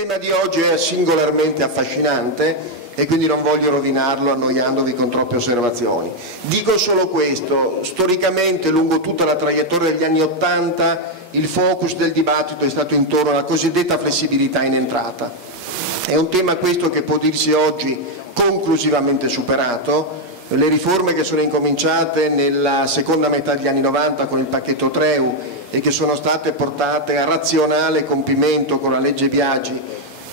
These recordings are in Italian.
tema di oggi è singolarmente affascinante e quindi non voglio rovinarlo annoiandovi con troppe osservazioni. Dico solo questo: storicamente lungo tutta la traiettoria degli anni '80 il focus del dibattito è stato intorno alla cosiddetta flessibilità in entrata. È un tema questo che può dirsi oggi conclusivamente superato. Le riforme che sono incominciate nella seconda metà degli anni '90 con il pacchetto Treu e che sono state portate a razionale compimento con la legge Biagi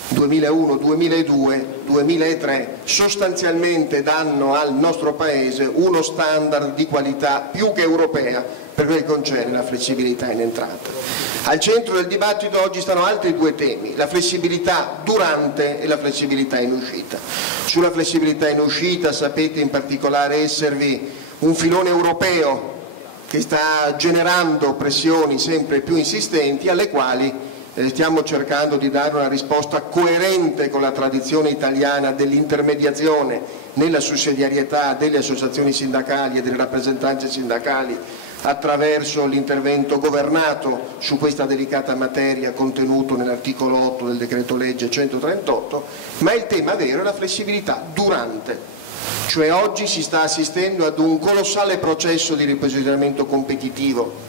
2001, 2002, 2003, sostanzialmente danno al nostro Paese uno standard di qualità più che europea per quel che concerne la flessibilità in entrata. Al centro del dibattito oggi stanno altri due temi: la flessibilità durante e la flessibilità in uscita. Sulla flessibilità in uscita sapete in particolare esservi un filone europeo che sta generando pressioni sempre più insistenti, alle quali stiamo cercando di dare una risposta coerente con la tradizione italiana dell'intermediazione nella sussidiarietà delle associazioni sindacali e delle rappresentanze sindacali attraverso l'intervento governato su questa delicata materia contenuto nell'articolo 8 del decreto legge 138, ma il tema vero è la flessibilità durante. Cioè oggi si sta assistendo ad un colossale processo di riposizionamento competitivo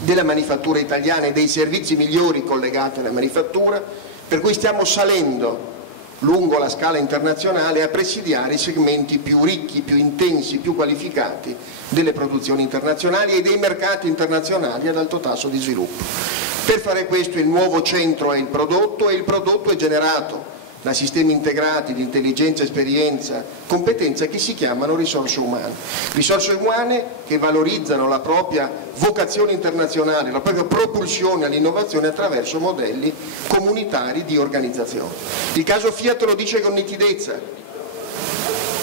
della manifattura italiana e dei servizi migliori collegati alla manifattura, per cui stiamo salendo lungo la scala internazionale a presidiare i segmenti più ricchi, più intensi, più qualificati delle produzioni internazionali e dei mercati internazionali ad alto tasso di sviluppo. Per fare questo il nuovo centro è il prodotto e il prodotto è generato da sistemi integrati di intelligenza, esperienza, competenza che si chiamano risorse umane. Risorse umane che valorizzano la propria vocazione internazionale, la propria propulsione all'innovazione attraverso modelli comunitari di organizzazione. Il caso Fiat lo dice con nitidezza: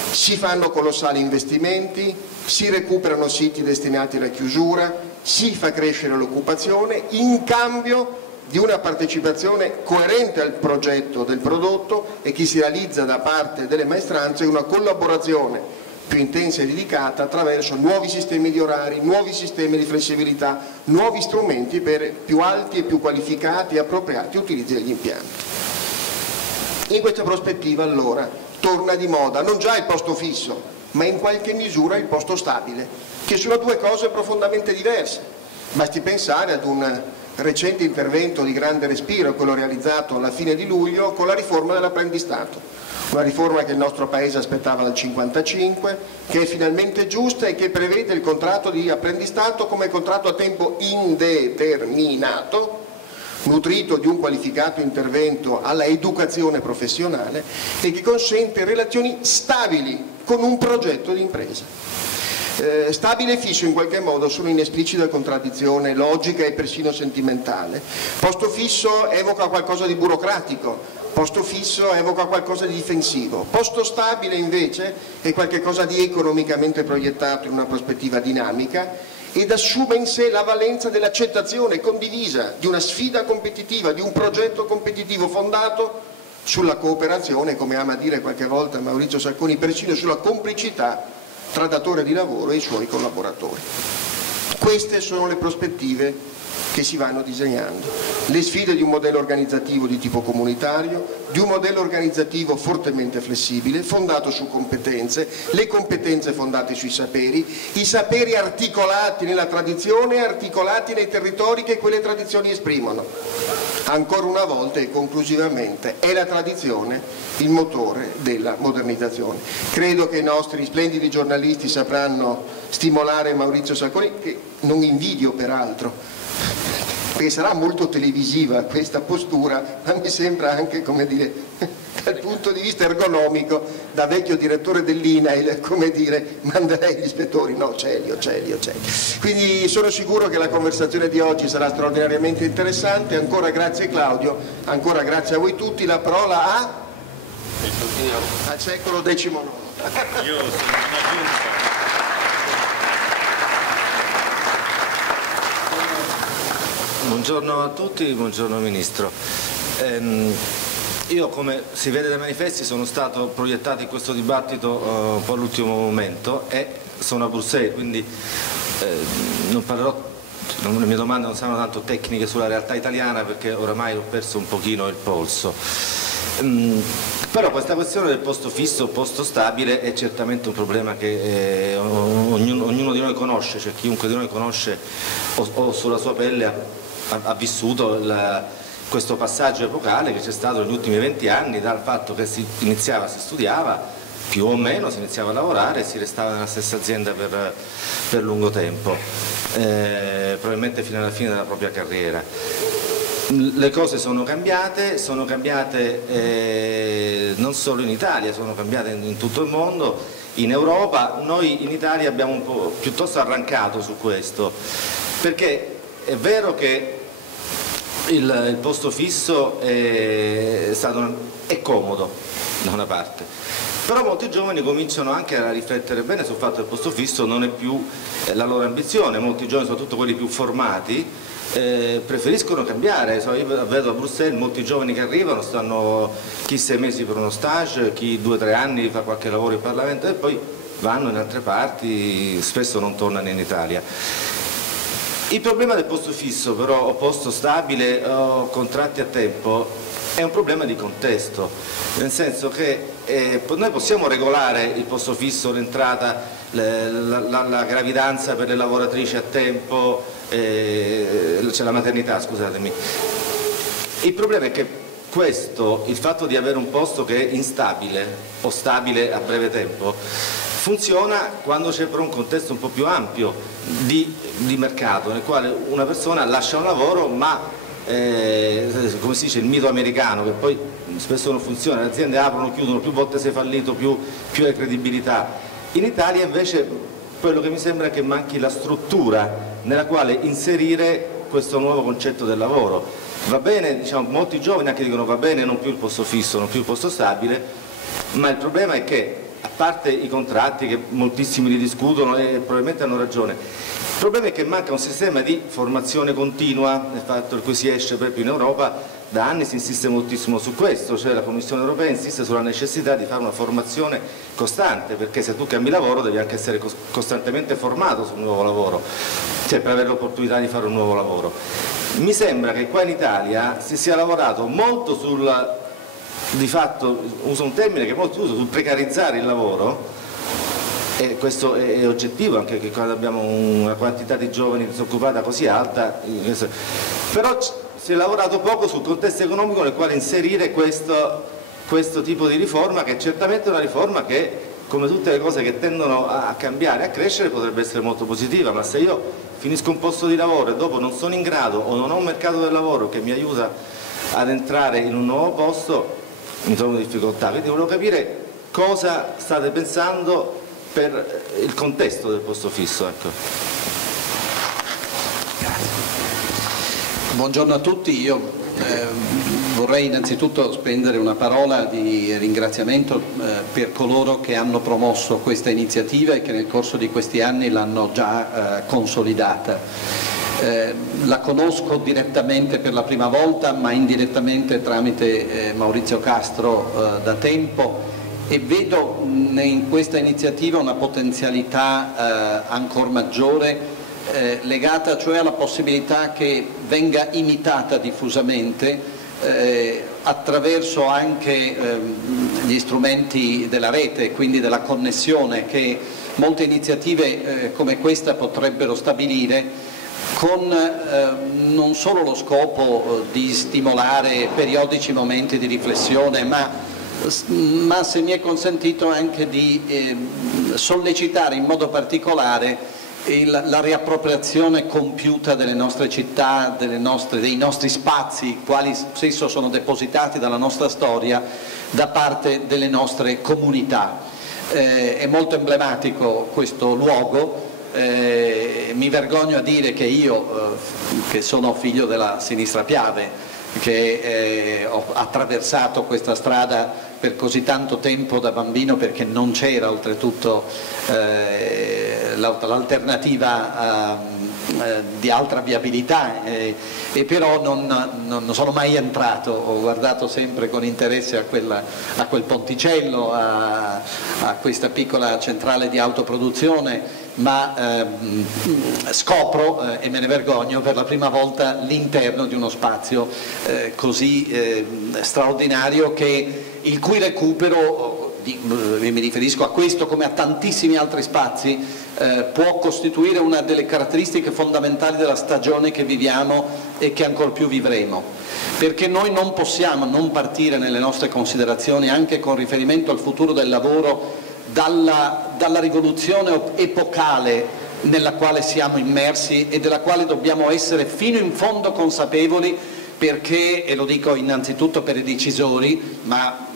si fanno colossali investimenti, si recuperano siti destinati alla chiusura, si fa crescere l'occupazione in cambio di una partecipazione coerente al progetto del prodotto e che si realizza da parte delle maestranze una collaborazione più intensa e dedicata attraverso nuovi sistemi di orari, nuovi sistemi di flessibilità, nuovi strumenti per più alti e più qualificati e appropriati utilizzi degli impianti. In questa prospettiva allora torna di moda non già il posto fisso, ma in qualche misura il posto stabile, che sono due cose profondamente diverse. Basti pensare ad un recente intervento di grande respiro, quello realizzato alla fine di luglio con la riforma dell'apprendistato, una riforma che il nostro Paese aspettava dal 1955, che è finalmente giusta e che prevede il contratto di apprendistato come contratto a tempo indeterminato, nutrito di un qualificato intervento alla educazione professionale e che consente relazioni stabili con un progetto di impresa. Stabile e fisso in qualche modo sono in esplicita contraddizione logica e persino sentimentale. Posto fisso evoca qualcosa di burocratico, posto fisso evoca qualcosa di difensivo, posto stabile invece è qualcosa di economicamente proiettato in una prospettiva dinamica ed assume in sé la valenza dell'accettazione condivisa di una sfida competitiva, di un progetto competitivo fondato sulla cooperazione, come ama dire qualche volta Maurizio Sacconi, persino sulla complicità tra datore di lavoro e i suoi collaboratori. Queste sono le prospettive che si vanno disegnando, le sfide di un modello organizzativo di tipo comunitario, di un modello organizzativo fortemente flessibile, fondato su competenze, le competenze fondate sui saperi, i saperi articolati nella tradizione e articolati nei territori che quelle tradizioni esprimono. Ancora una volta e conclusivamente è la tradizione il motore della modernizzazione. Credo che i nostri splendidi giornalisti sapranno stimolare Maurizio Sacconi, che non invidio peraltro, perché sarà molto televisiva questa postura, ma mi sembra anche, come dire, dal punto di vista ergonomico, da vecchio direttore dell'INAIL, come dire, manderei gli ispettori, no, Celio. Quindi sono sicuro che la conversazione di oggi sarà straordinariamente interessante. Ancora grazie Claudio, ancora grazie a voi tutti. La parola al secolo XIX. Io sono una giunta. Buongiorno a tutti, buongiorno Ministro. Io, come si vede dai manifesti, sono stato proiettato in questo dibattito un po' all'ultimo momento e sono a Bruxelles, quindi non parlerò le mie domande non saranno tanto tecniche sulla realtà italiana, perché oramai ho perso un pochino il polso. Però questa questione del posto fisso o posto stabile è certamente un problema che ognuno di noi conosce, cioè chiunque di noi conosce o sulla sua pelle ha vissuto questo passaggio epocale che c'è stato negli ultimi 20 anni, dal fatto che si studiava, più o meno si iniziava a lavorare e si restava nella stessa azienda per lungo tempo, probabilmente fino alla fine della propria carriera. Le cose sono cambiate non solo in Italia, sono cambiate in tutto il mondo, in Europa. Noi in Italia abbiamo un po' piuttosto arrancato su questo, perché è vero che il posto fisso è comodo da una parte, però molti giovani cominciano anche a riflettere bene sul fatto che il posto fisso non è più la loro ambizione. Molti giovani, soprattutto quelli più formati, preferiscono cambiare. Io vedo a Bruxelles molti giovani che arrivano, stanno chi 6 mesi per uno stage, chi 2-3 anni fa qualche lavoro in Parlamento e poi vanno in altre parti, spesso non tornano in Italia. Il problema del posto fisso però, o posto stabile o contratti a tempo, è un problema di contesto, nel senso che noi possiamo regolare il posto fisso, l'entrata, la gravidanza per le lavoratrici a tempo, cioè la maternità, scusatemi. Il problema è che il fatto di avere un posto che è instabile o stabile a breve tempo, funziona quando c'è però un contesto un po' più ampio di mercato, nel quale una persona lascia un lavoro ma come si dice, il mito americano, che poi spesso non funziona, le aziende aprono, chiudono, più volte sei fallito, più hai credibilità. In Italia invece quello che mi sembra è che manchi la struttura nella quale inserire questo nuovo concetto del lavoro. Va bene, diciamo, molti giovani anche dicono va bene non più il posto fisso, non più il posto stabile, ma il problema è che, a parte i contratti che moltissimi li discutono e probabilmente hanno ragione, il problema è che manca un sistema di formazione continua, nel fatto per cui si esce proprio in Europa. Da anni si insiste moltissimo su questo, cioè la Commissione europea insiste sulla necessità di fare una formazione costante, perché se tu cambi lavoro devi anche essere costantemente formato sul nuovo lavoro, cioè per avere l'opportunità di fare un nuovo lavoro. Mi sembra che qua in Italia si sia lavorato molto di fatto, uso un termine che molti usano, sul precarizzare il lavoro, e questo è oggettivo anche che quando abbiamo una quantità di giovani disoccupata così alta, però si è lavorato poco sul contesto economico nel quale inserire questo tipo di riforma, che certamente è una riforma che, come tutte le cose che tendono a cambiare, a crescere, potrebbe essere molto positiva, ma se io finisco un posto di lavoro e dopo non sono in grado o non ho un mercato del lavoro che mi aiuta ad entrare in un nuovo posto, mi trovo in difficoltà. Quindi volevo capire cosa state pensando per il contesto del posto fisso. Ecco. Buongiorno a tutti, io vorrei innanzitutto spendere una parola di ringraziamento per coloro che hanno promosso questa iniziativa e che nel corso di questi anni l'hanno già consolidata. La conosco direttamente per la prima volta, ma indirettamente tramite Maurizio Castro da tempo, e vedo in questa iniziativa una potenzialità ancora maggiore, legata cioè alla possibilità che venga imitata diffusamente attraverso anche gli strumenti della rete, quindi della connessione che molte iniziative come questa potrebbero stabilire, con non solo lo scopo di stimolare periodici momenti di riflessione, ma se mi è consentito anche di sollecitare in modo particolare la riappropriazione compiuta delle nostre città, dei nostri spazi, quali spesso sono depositati dalla nostra storia, da parte delle nostre comunità. È molto emblematico questo luogo. Mi vergogno a dire che io, che sono figlio della sinistra Piave, che ho attraversato questa strada per così tanto tempo da bambino, perché non c'era oltretutto l'alternativa di altra viabilità, e però non sono mai entrato, ho guardato sempre con interesse a quel ponticello, a questa piccola centrale di autoproduzione ma scopro, e me ne vergogno, per la prima volta l'interno di uno spazio così straordinario, il cui recupero, mi riferisco a questo come a tantissimi altri spazi, può costituire una delle caratteristiche fondamentali della stagione che viviamo e che ancor più vivremo, perché noi non possiamo non partire nelle nostre considerazioni, anche con riferimento al futuro del lavoro, dalla rivoluzione epocale nella quale siamo immersi e della quale dobbiamo essere fino in fondo consapevoli, perché, e lo dico innanzitutto per i decisori, ma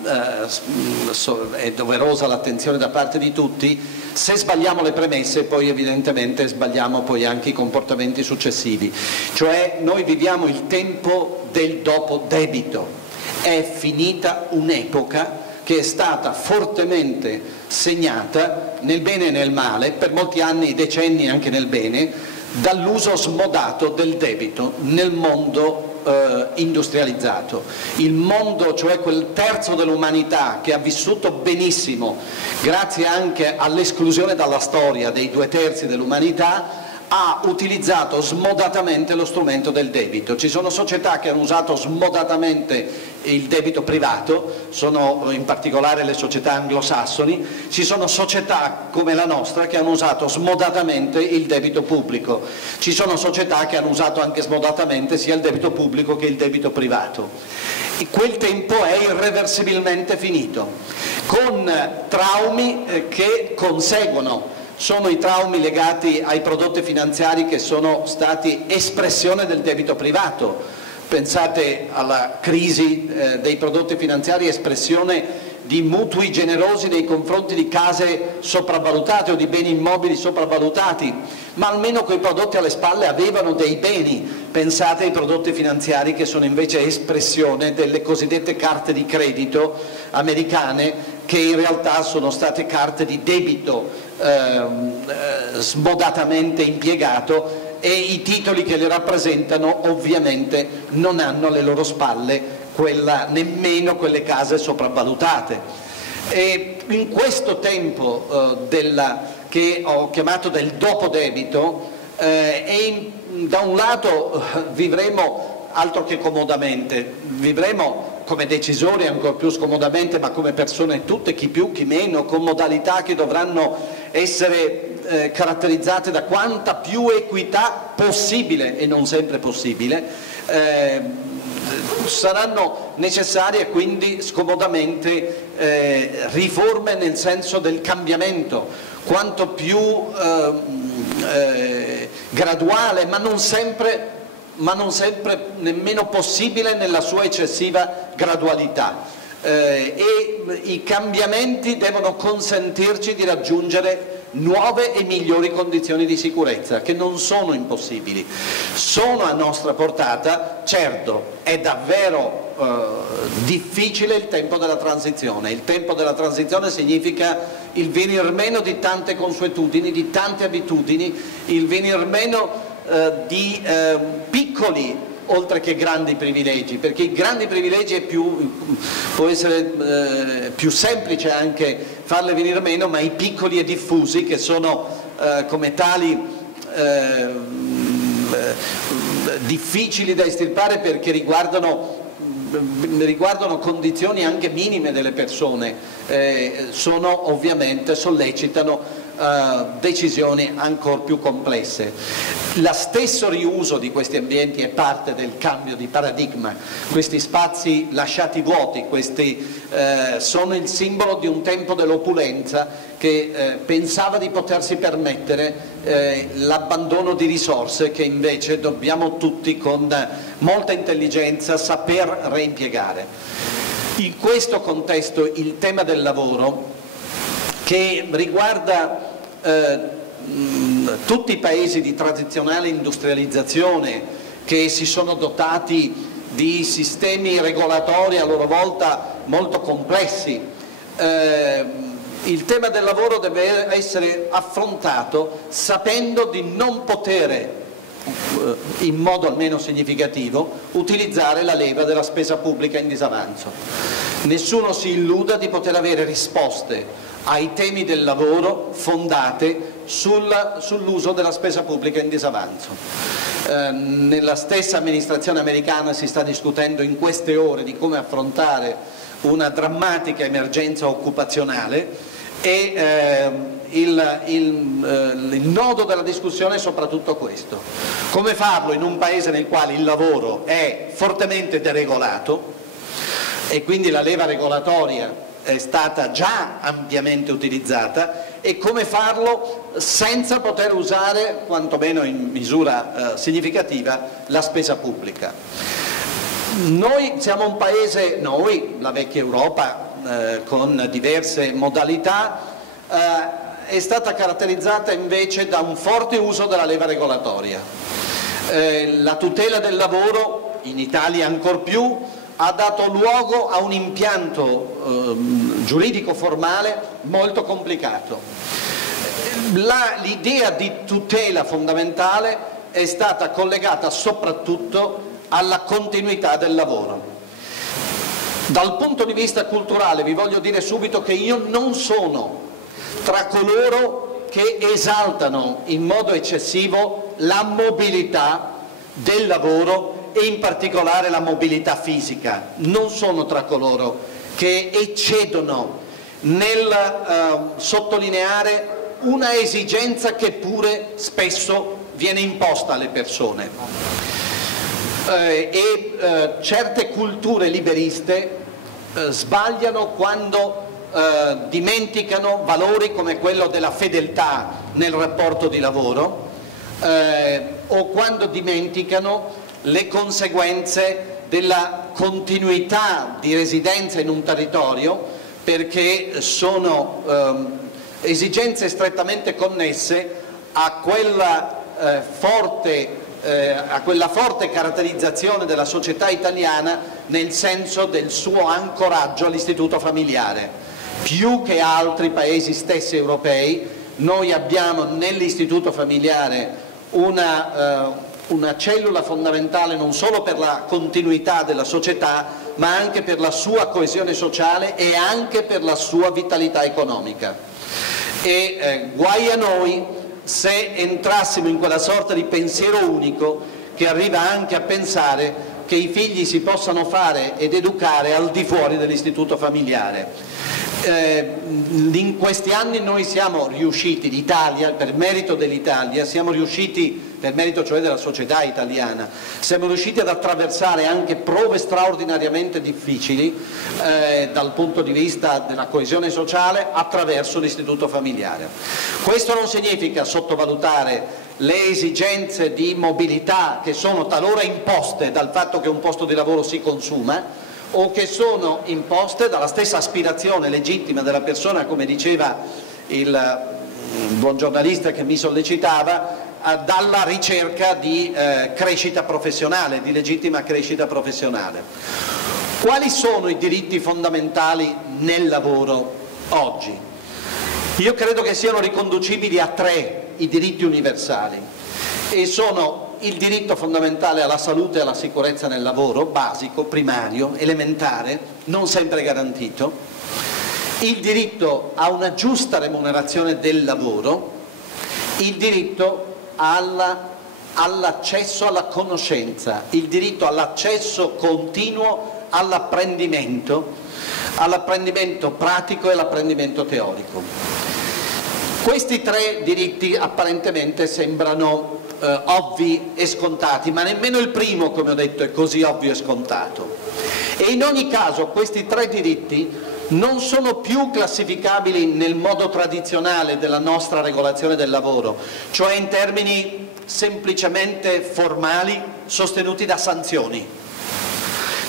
è doverosa l'attenzione da parte di tutti, se sbagliamo le premesse poi evidentemente sbagliamo poi anche i comportamenti successivi. Cioè noi viviamo il tempo del dopo debito, è finita un'epoca che è stata fortemente segnata nel bene e nel male, per molti anni, decenni anche nel bene, dall'uso smodato del debito nel mondo industrializzato. Il mondo, cioè quel terzo dell'umanità che ha vissuto benissimo, grazie anche all'esclusione dalla storia dei 2/3 dell'umanità, ha utilizzato smodatamente lo strumento del debito. Ci sono società che hanno usato smodatamente il debito privato, sono in particolare le società anglosassoni, ci sono società come la nostra che hanno usato smodatamente il debito pubblico, ci sono società che hanno usato anche smodatamente sia il debito pubblico che il debito privato. E quel tempo è irreversibilmente finito, con traumi che conseguono. Sono i traumi legati ai prodotti finanziari che sono stati espressione del debito privato. Pensate alla crisi dei prodotti finanziari, espressione di mutui generosi nei confronti di case sopravvalutate o di beni immobili sopravvalutati, ma almeno quei prodotti alle spalle avevano dei beni. Pensate ai prodotti finanziari che sono invece espressione delle cosiddette carte di credito americane, che in realtà sono state carte di debito smodatamente impiegato, e i titoli che le rappresentano ovviamente non hanno alle loro spalle nemmeno quelle case sopravvalutate. E in questo tempo che ho chiamato del dopo debito, da un lato vivremo altro che comodamente, vivremo come decisori ancor più scomodamente, ma come persone tutte, chi più chi meno, con modalità che dovranno essere caratterizzate da quanta più equità possibile, e non sempre possibile. Saranno necessarie quindi scomodamente riforme nel senso del cambiamento, quanto più graduale, ma non sempre nemmeno possibile nella sua eccessiva gradualità. E i cambiamenti devono consentirci di raggiungere nuove e migliori condizioni di sicurezza, che non sono impossibili, sono a nostra portata. Certo, è davvero difficile il tempo della transizione. Il tempo della transizione significa il venir meno di tante consuetudini, di tante abitudini, il venir meno di piccoli oltre che grandi privilegi, perché i grandi privilegi può essere più semplice anche farle venire meno, ma i piccoli e diffusi, che sono come tali difficili da estirpare, perché riguardano condizioni anche minime delle persone, sollecitano decisioni ancora più complesse. Lo stesso riuso di questi ambienti è parte del cambio di paradigma. Questi spazi lasciati vuoti, sono il simbolo di un tempo dell'opulenza che pensava di potersi permettere l'abbandono di risorse che invece dobbiamo tutti con molta intelligenza saper reimpiegare. In questo contesto il tema del lavoro, che riguarda tutti i paesi di tradizionale industrializzazione che si sono dotati di sistemi regolatori a loro volta molto complessi, il tema del lavoro deve essere affrontato sapendo di non poter, in modo almeno significativo, utilizzare la leva della spesa pubblica in disavanzo. Nessuno si illuda di poter avere risposte ai temi del lavoro fondate sull'uso della spesa pubblica in disavanzo. Nella stessa amministrazione americana si sta discutendo in queste ore di come affrontare una drammatica emergenza occupazionale e il nodo della discussione è soprattutto questo: come farlo in un paese nel quale il lavoro è fortemente deregolato e quindi la leva regolatoria è stata già ampiamente utilizzata, e come farlo senza poter usare, quantomeno in misura significativa, la spesa pubblica. Noi siamo un paese, la vecchia Europa, con diverse modalità, è stata caratterizzata invece da un forte uso della leva regolatoria. La tutela del lavoro, in Italia ancor più, ha dato luogo a un impianto giuridico formale molto complicato. L'idea di tutela fondamentale è stata collegata soprattutto alla continuità del lavoro. Dal punto di vista culturale vi voglio dire subito che io non sono tra coloro che esaltano in modo eccessivo la mobilità del lavoro e in particolare la mobilità fisica. Non sono tra coloro che eccedono nel sottolineare una esigenza che pure spesso viene imposta alle persone. Certe culture liberiste sbagliano quando dimenticano valori come quello della fedeltà nel rapporto di lavoro o quando dimenticano le conseguenze della continuità di residenza in un territorio, perché sono esigenze strettamente connesse a quella forte caratterizzazione della società italiana nel senso del suo ancoraggio all'istituto familiare. Più che altri paesi stessi europei, noi abbiamo nell'istituto familiare una cellula fondamentale non solo per la continuità della società, ma anche per la sua coesione sociale e anche per la sua vitalità economica. E guai a noi se entrassimo in quella sorta di pensiero unico che arriva anche a pensare che i figli si possano fare ed educare al di fuori dell'istituto familiare. In questi anni noi siamo riusciti, l'Italia, per merito dell'Italia, siamo riusciti, per merito cioè della società italiana, siamo riusciti ad attraversare anche prove straordinariamente difficili dal punto di vista della coesione sociale attraverso l'istituto familiare. Questo non significa sottovalutare le esigenze di mobilità che sono talora imposte dal fatto che un posto di lavoro si consuma, o che sono imposte dalla stessa aspirazione legittima della persona, come diceva il buon giornalista che mi sollecitava, dalla ricerca di crescita professionale, di legittima crescita professionale. Quali sono i diritti fondamentali nel lavoro oggi? Io credo che siano riconducibili a tre i diritti universali, e sono il diritto fondamentale alla salute e alla sicurezza nel lavoro, basico, primario, elementare, non sempre garantito, il diritto a una giusta remunerazione del lavoro, il diritto all'accesso alla conoscenza, il diritto all'accesso continuo all'apprendimento pratico e all'apprendimento teorico. Questi tre diritti apparentemente sembrano ovvi e scontati, ma nemmeno il primo, come ho detto, è così ovvio e scontato. E in ogni caso questi tre diritti non sono più classificabili nel modo tradizionale della nostra regolazione del lavoro, cioè in termini semplicemente formali sostenuti da sanzioni.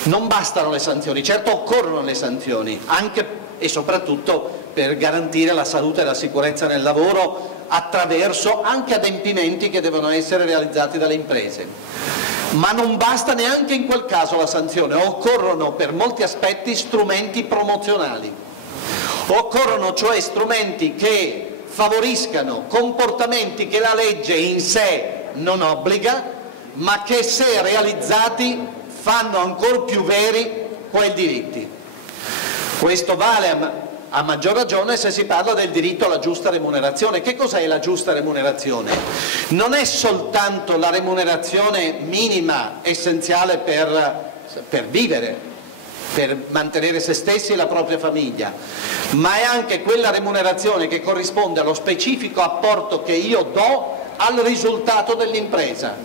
Non bastano le sanzioni, certo occorrono le sanzioni, anche e soprattutto per garantire la salute e la sicurezza nel lavoro attraverso anche adempimenti che devono essere realizzati dalle imprese. Ma non basta neanche in quel caso la sanzione, occorrono per molti aspetti strumenti promozionali, occorrono cioè strumenti che favoriscano comportamenti che la legge in sé non obbliga, ma che se realizzati fanno ancor più veri quei diritti. Questo vale a maggior ragione se si parla del diritto alla giusta remunerazione. Che cos'è la giusta remunerazione? Non è soltanto la remunerazione minima essenziale per vivere, per mantenere se stessi e la propria famiglia, ma è anche quella remunerazione che corrisponde allo specifico apporto che io do al risultato dell'impresa,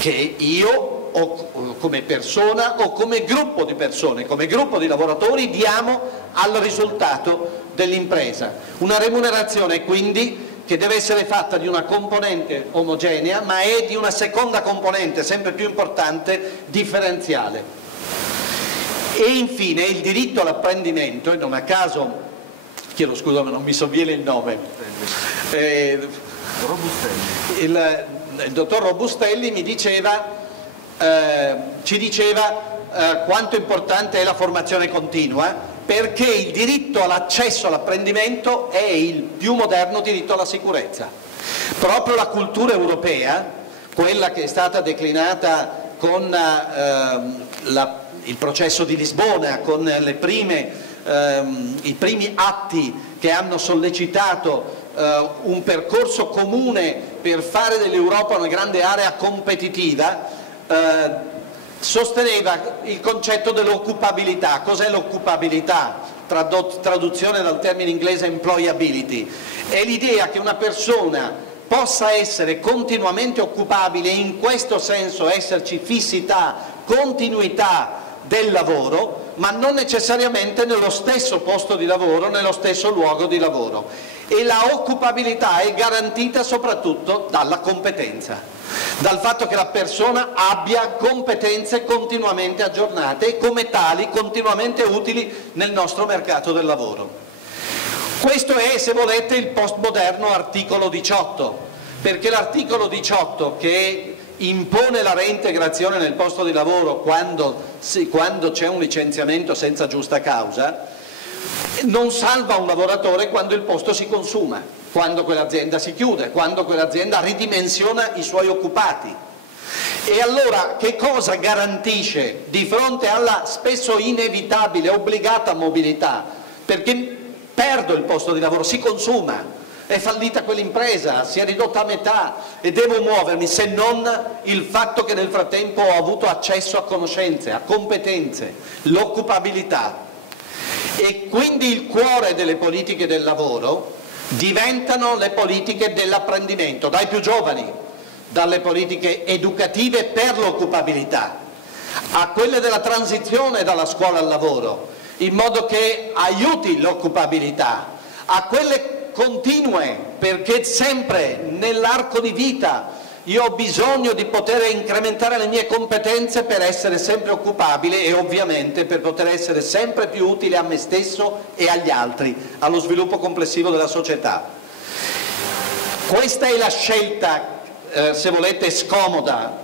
che io o come persona o come gruppo di persone, come gruppo di lavoratori diamo al risultato dell'impresa. Una remunerazione quindi che deve essere fatta di una componente omogenea, ma è di una seconda componente sempre più importante, differenziale. E infine il diritto all'apprendimento, e non a caso, chiedo scusa ma non mi sovviene il nome, il dottor Robustelli ci diceva quanto importante è la formazione continua, perché il diritto all'accesso all'apprendimento è il più moderno diritto alla sicurezza. Proprio la cultura europea, quella che è stata declinata con il processo di Lisbona, con i primi atti che hanno sollecitato un percorso comune per fare dell'Europa una grande area competitiva, sosteneva il concetto dell'occupabilità. Cos'è l'occupabilità? Traduzione dal termine inglese employability. È l'idea che una persona possa essere continuamente occupabile e in questo senso esserci fissità, continuità del lavoro, ma non necessariamente nello stesso posto di lavoro, nello stesso luogo di lavoro. E la occupabilità è garantita soprattutto dalla competenza, dal fatto che la persona abbia competenze continuamente aggiornate e come tali continuamente utili nel nostro mercato del lavoro. Questo è, se volete, il postmoderno articolo 18, perché l'articolo 18 che impone la reintegrazione nel posto di lavoro quando c'è un licenziamento senza giusta causa, non salva un lavoratore quando il posto si consuma, quando quell'azienda si chiude, quando quell'azienda ridimensiona i suoi occupati. E allora che cosa garantisce di fronte alla spesso inevitabile, obbligata mobilità? Perché perdo il posto di lavoro, si consuma, è fallita quell'impresa, si è ridotta a metà e devo muovermi, se non il fatto che nel frattempo ho avuto accesso a conoscenze, a competenze, l'occupabilità. E quindi il cuore delle politiche del lavoro diventano le politiche dell'apprendimento, dai più giovani, dalle politiche educative per l'occupabilità, a quelle della transizione dalla scuola al lavoro, in modo che aiuti l'occupabilità, a quelle continue, perché sempre nell'arco di vita io ho bisogno di poter incrementare le mie competenze per essere sempre occupabile e ovviamente per poter essere sempre più utile a me stesso e agli altri, allo sviluppo complessivo della società. Questa è la scelta, se volete, scomoda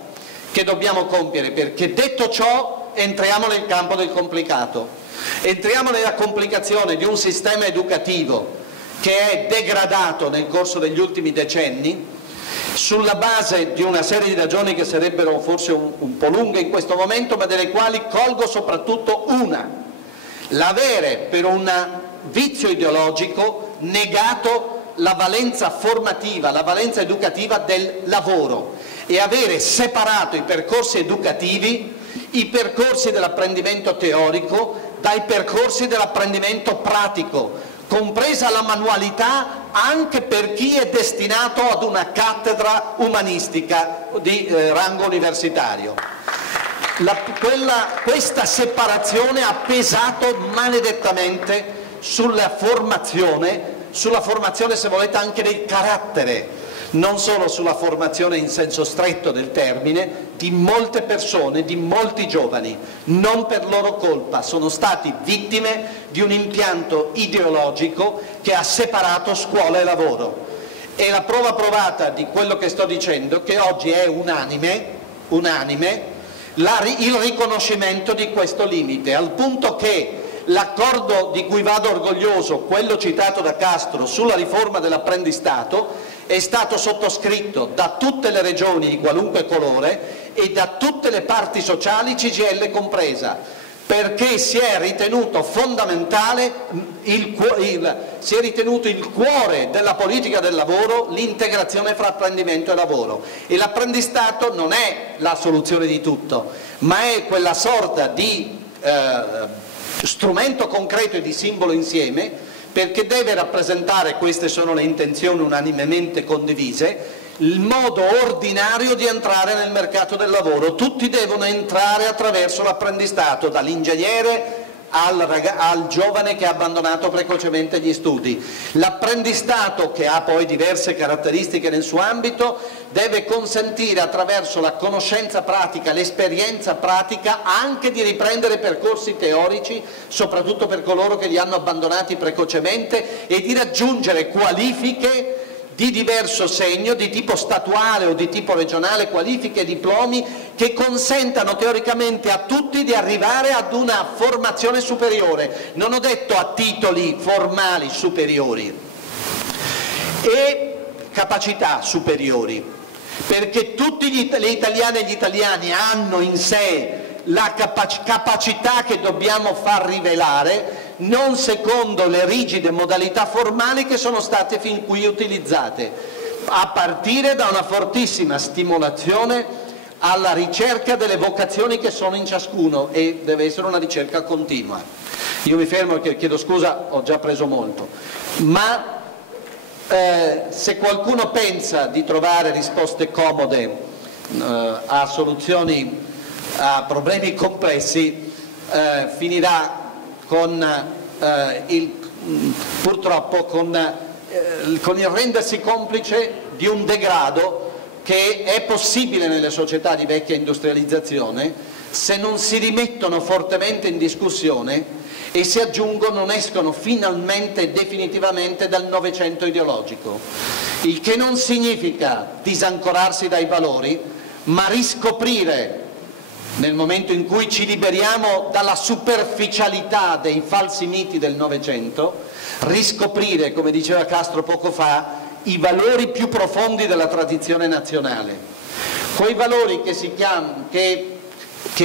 che dobbiamo compiere, perché detto ciò entriamo nel campo del complicato, entriamo nella complicazione di un sistema educativo che è degradato nel corso degli ultimi decenni, sulla base di una serie di ragioni che sarebbero forse un po' lunghe in questo momento, ma delle quali colgo soprattutto una: l'avere per un vizio ideologico negato la valenza formativa, la valenza educativa del lavoro e avere separato i percorsi educativi, i percorsi dell'apprendimento teorico dai percorsi dell'apprendimento pratico, compresa la manualità anche per chi è destinato ad una cattedra umanistica di rango universitario. Questa separazione ha pesato maledettamente sulla formazione se volete anche del carattere, non solo sulla formazione in senso stretto del termine, di molte persone, di molti giovani. Non per loro colpa, sono stati vittime di un impianto ideologico che ha separato scuola e lavoro. E la prova provata di quello che sto dicendo, che oggi è unanime il riconoscimento di questo limite, al punto che l'accordo di cui vado orgoglioso, quello citato da Castro sulla riforma dell'apprendistato, è stato sottoscritto da tutte le regioni di qualunque colore e da tutte le parti sociali, CGIL compresa, perché si è ritenuto fondamentale, si è ritenuto il cuore della politica del lavoro l'integrazione fra apprendimento e lavoro, e l'apprendistato non è la soluzione di tutto, ma è quella sorta di strumento concreto e di simbolo insieme, perché deve rappresentare, queste sono le intenzioni unanimemente condivise, il modo ordinario di entrare nel mercato del lavoro. Tutti devono entrare attraverso l'apprendistato, dall'ingegnere al giovane che ha abbandonato precocemente gli studi. L'apprendistato, che ha poi diverse caratteristiche nel suo ambito, deve consentire attraverso la conoscenza pratica, l'esperienza pratica, anche di riprendere percorsi teorici, soprattutto per coloro che li hanno abbandonati precocemente, e di raggiungere qualifiche di diverso segno, di tipo statuale o di tipo regionale, qualifiche e diplomi che consentano teoricamente a tutti di arrivare ad una formazione superiore, non ho detto a titoli formali superiori, e capacità superiori, perché tutti le italiane e gli italiani hanno in sé la capacità che dobbiamo far rivelare, non secondo le rigide modalità formali che sono state fin qui utilizzate, a partire da una fortissima stimolazione alla ricerca delle vocazioni che sono in ciascuno, e deve essere una ricerca continua. Io mi fermo perché, chiedo scusa, ho già preso molto, ma se qualcuno pensa di trovare risposte comode a soluzioni a problemi complessi, finirà purtroppo con il rendersi complice di un degrado che è possibile nelle società di vecchia industrializzazione se non si rimettono fortemente in discussione e si aggiungono, non escono finalmente e definitivamente dal Novecento ideologico, il che non significa disancorarsi dai valori, ma riscoprire, nel momento in cui ci liberiamo dalla superficialità dei falsi miti del Novecento, riscoprire, come diceva Castro poco fa, i valori più profondi della tradizione nazionale, quei valori che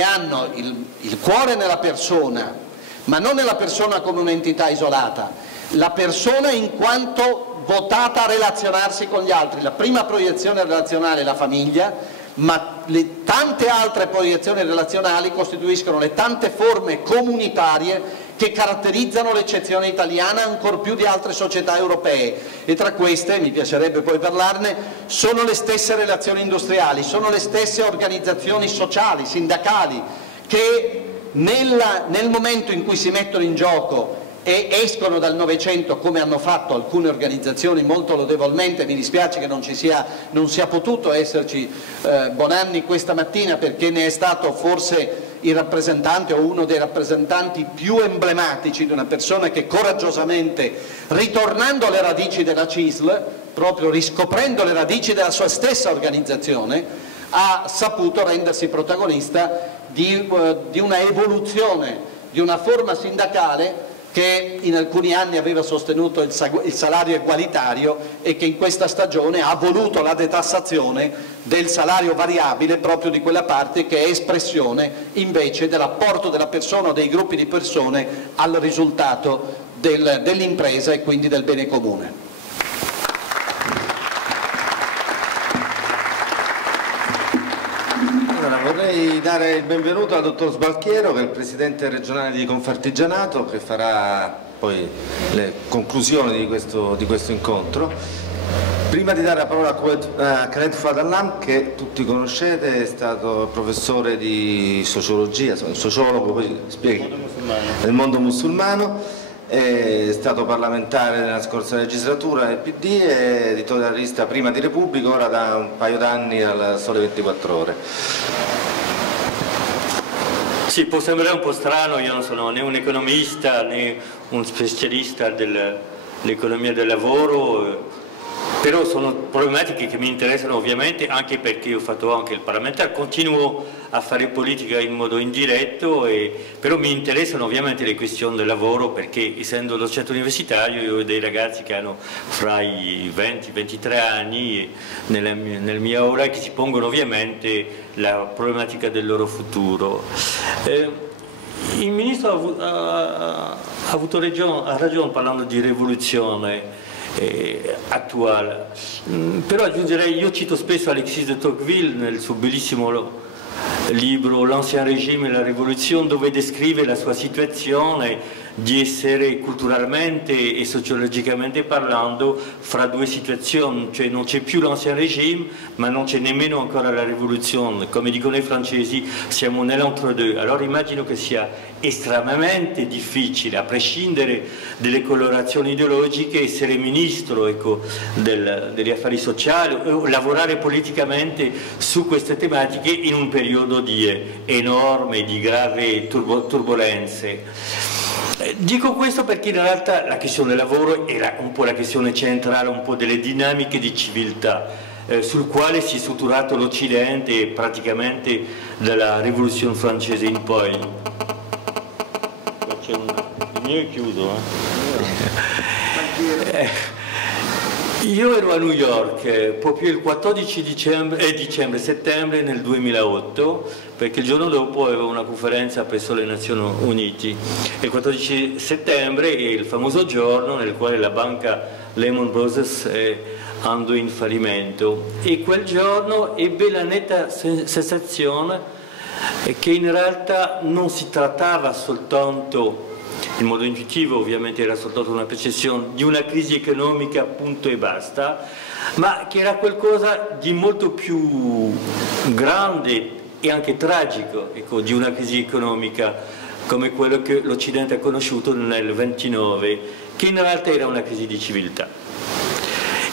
hanno il cuore nella persona, ma non nella persona come un'entità isolata, la persona in quanto votata a relazionarsi con gli altri. La prima proiezione relazionale è la famiglia, ma le tante altre proiezioni relazionali costituiscono le tante forme comunitarie che caratterizzano l'eccezione italiana ancor più di altre società europee, e tra queste, mi piacerebbe poi parlarne, sono le stesse relazioni industriali, sono le stesse organizzazioni sociali, sindacali, che nel momento in cui si mettono in gioco e escono dal Novecento, come hanno fatto alcune organizzazioni molto lodevolmente. Mi dispiace che non sia potuto esserci Bonanni questa mattina, perché ne è stato forse il rappresentante o uno dei rappresentanti più emblematici di una persona che coraggiosamente, ritornando alle radici della CISL, proprio riscoprendo le radici della sua stessa organizzazione, ha saputo rendersi protagonista di una evoluzione, di una forma sindacale che in alcuni anni aveva sostenuto il salario egualitario e che in questa stagione ha voluto la detassazione del salario variabile, proprio di quella parte che è espressione invece dell'apporto della persona o dei gruppi di persone al risultato dell'impresa e quindi del bene comune. Vorrei dare il benvenuto al dottor Sbalchiero, che è il presidente regionale di Confartigianato, che farà poi le conclusioni di questo incontro. Prima di dare la parola a Khaled Fadallam, che tutti conoscete, è stato professore di sociologia, un sociologo, poi spieghi, del mondo musulmano, è stato parlamentare nella scorsa legislatura del PD, è editorialista prima di Repubblica, ora da un paio d'anni al Sole 24 Ore. Sì, può sembrare un po' strano, io non sono né un economista né un specialista dell'economia del lavoro, però sono problematiche che mi interessano ovviamente, anche perché ho fatto anche il parlamentare, continuo a fare politica in modo indiretto, però mi interessano ovviamente le questioni del lavoro, perché essendo docente universitario io ho dei ragazzi che hanno fra i 20 e i 23 anni nella mia ora, che si pongono ovviamente la problematica del loro futuro. il Ministro ha ragione parlando di rivoluzione attuale, però aggiungerei, io cito spesso Alexis de Tocqueville nel suo bellissimo libro L'Ancien Régime e la Rivoluzione, dove descrive la sua situazione di essere culturalmente e sociologicamente parlando fra due situazioni, cioè non c'è più l'Ancien Régime ma non c'è nemmeno ancora la rivoluzione, come dicono i francesi siamo nell'entre-deux. Allora immagino che sia estremamente difficile, a prescindere dalle colorazioni ideologiche, essere ministro, ecco, degli affari sociali o lavorare politicamente su queste tematiche in un periodo di enorme, di grave turbolenze. Dico questo perché in realtà la questione del lavoro era un po' la questione centrale, un po' delle dinamiche di civiltà sul quale si è strutturato l'Occidente praticamente dalla rivoluzione francese in poi. Qua c'è il mio chiudo. Io ero a New York proprio il 14 settembre nel 2008, perché il giorno dopo avevo una conferenza presso le Nazioni Unite. Il 14 settembre è il famoso giorno nel quale la banca Lehman Brothers andò in fallimento, e quel giorno ebbe la netta sensazione che in realtà non si trattava soltanto, in modo intuitivo ovviamente era soltanto una percezione, di una crisi economica punto e basta, ma che era qualcosa di molto più grande e anche tragico, ecco, di una crisi economica come quello che l'Occidente ha conosciuto nel 29, che in realtà era una crisi di civiltà.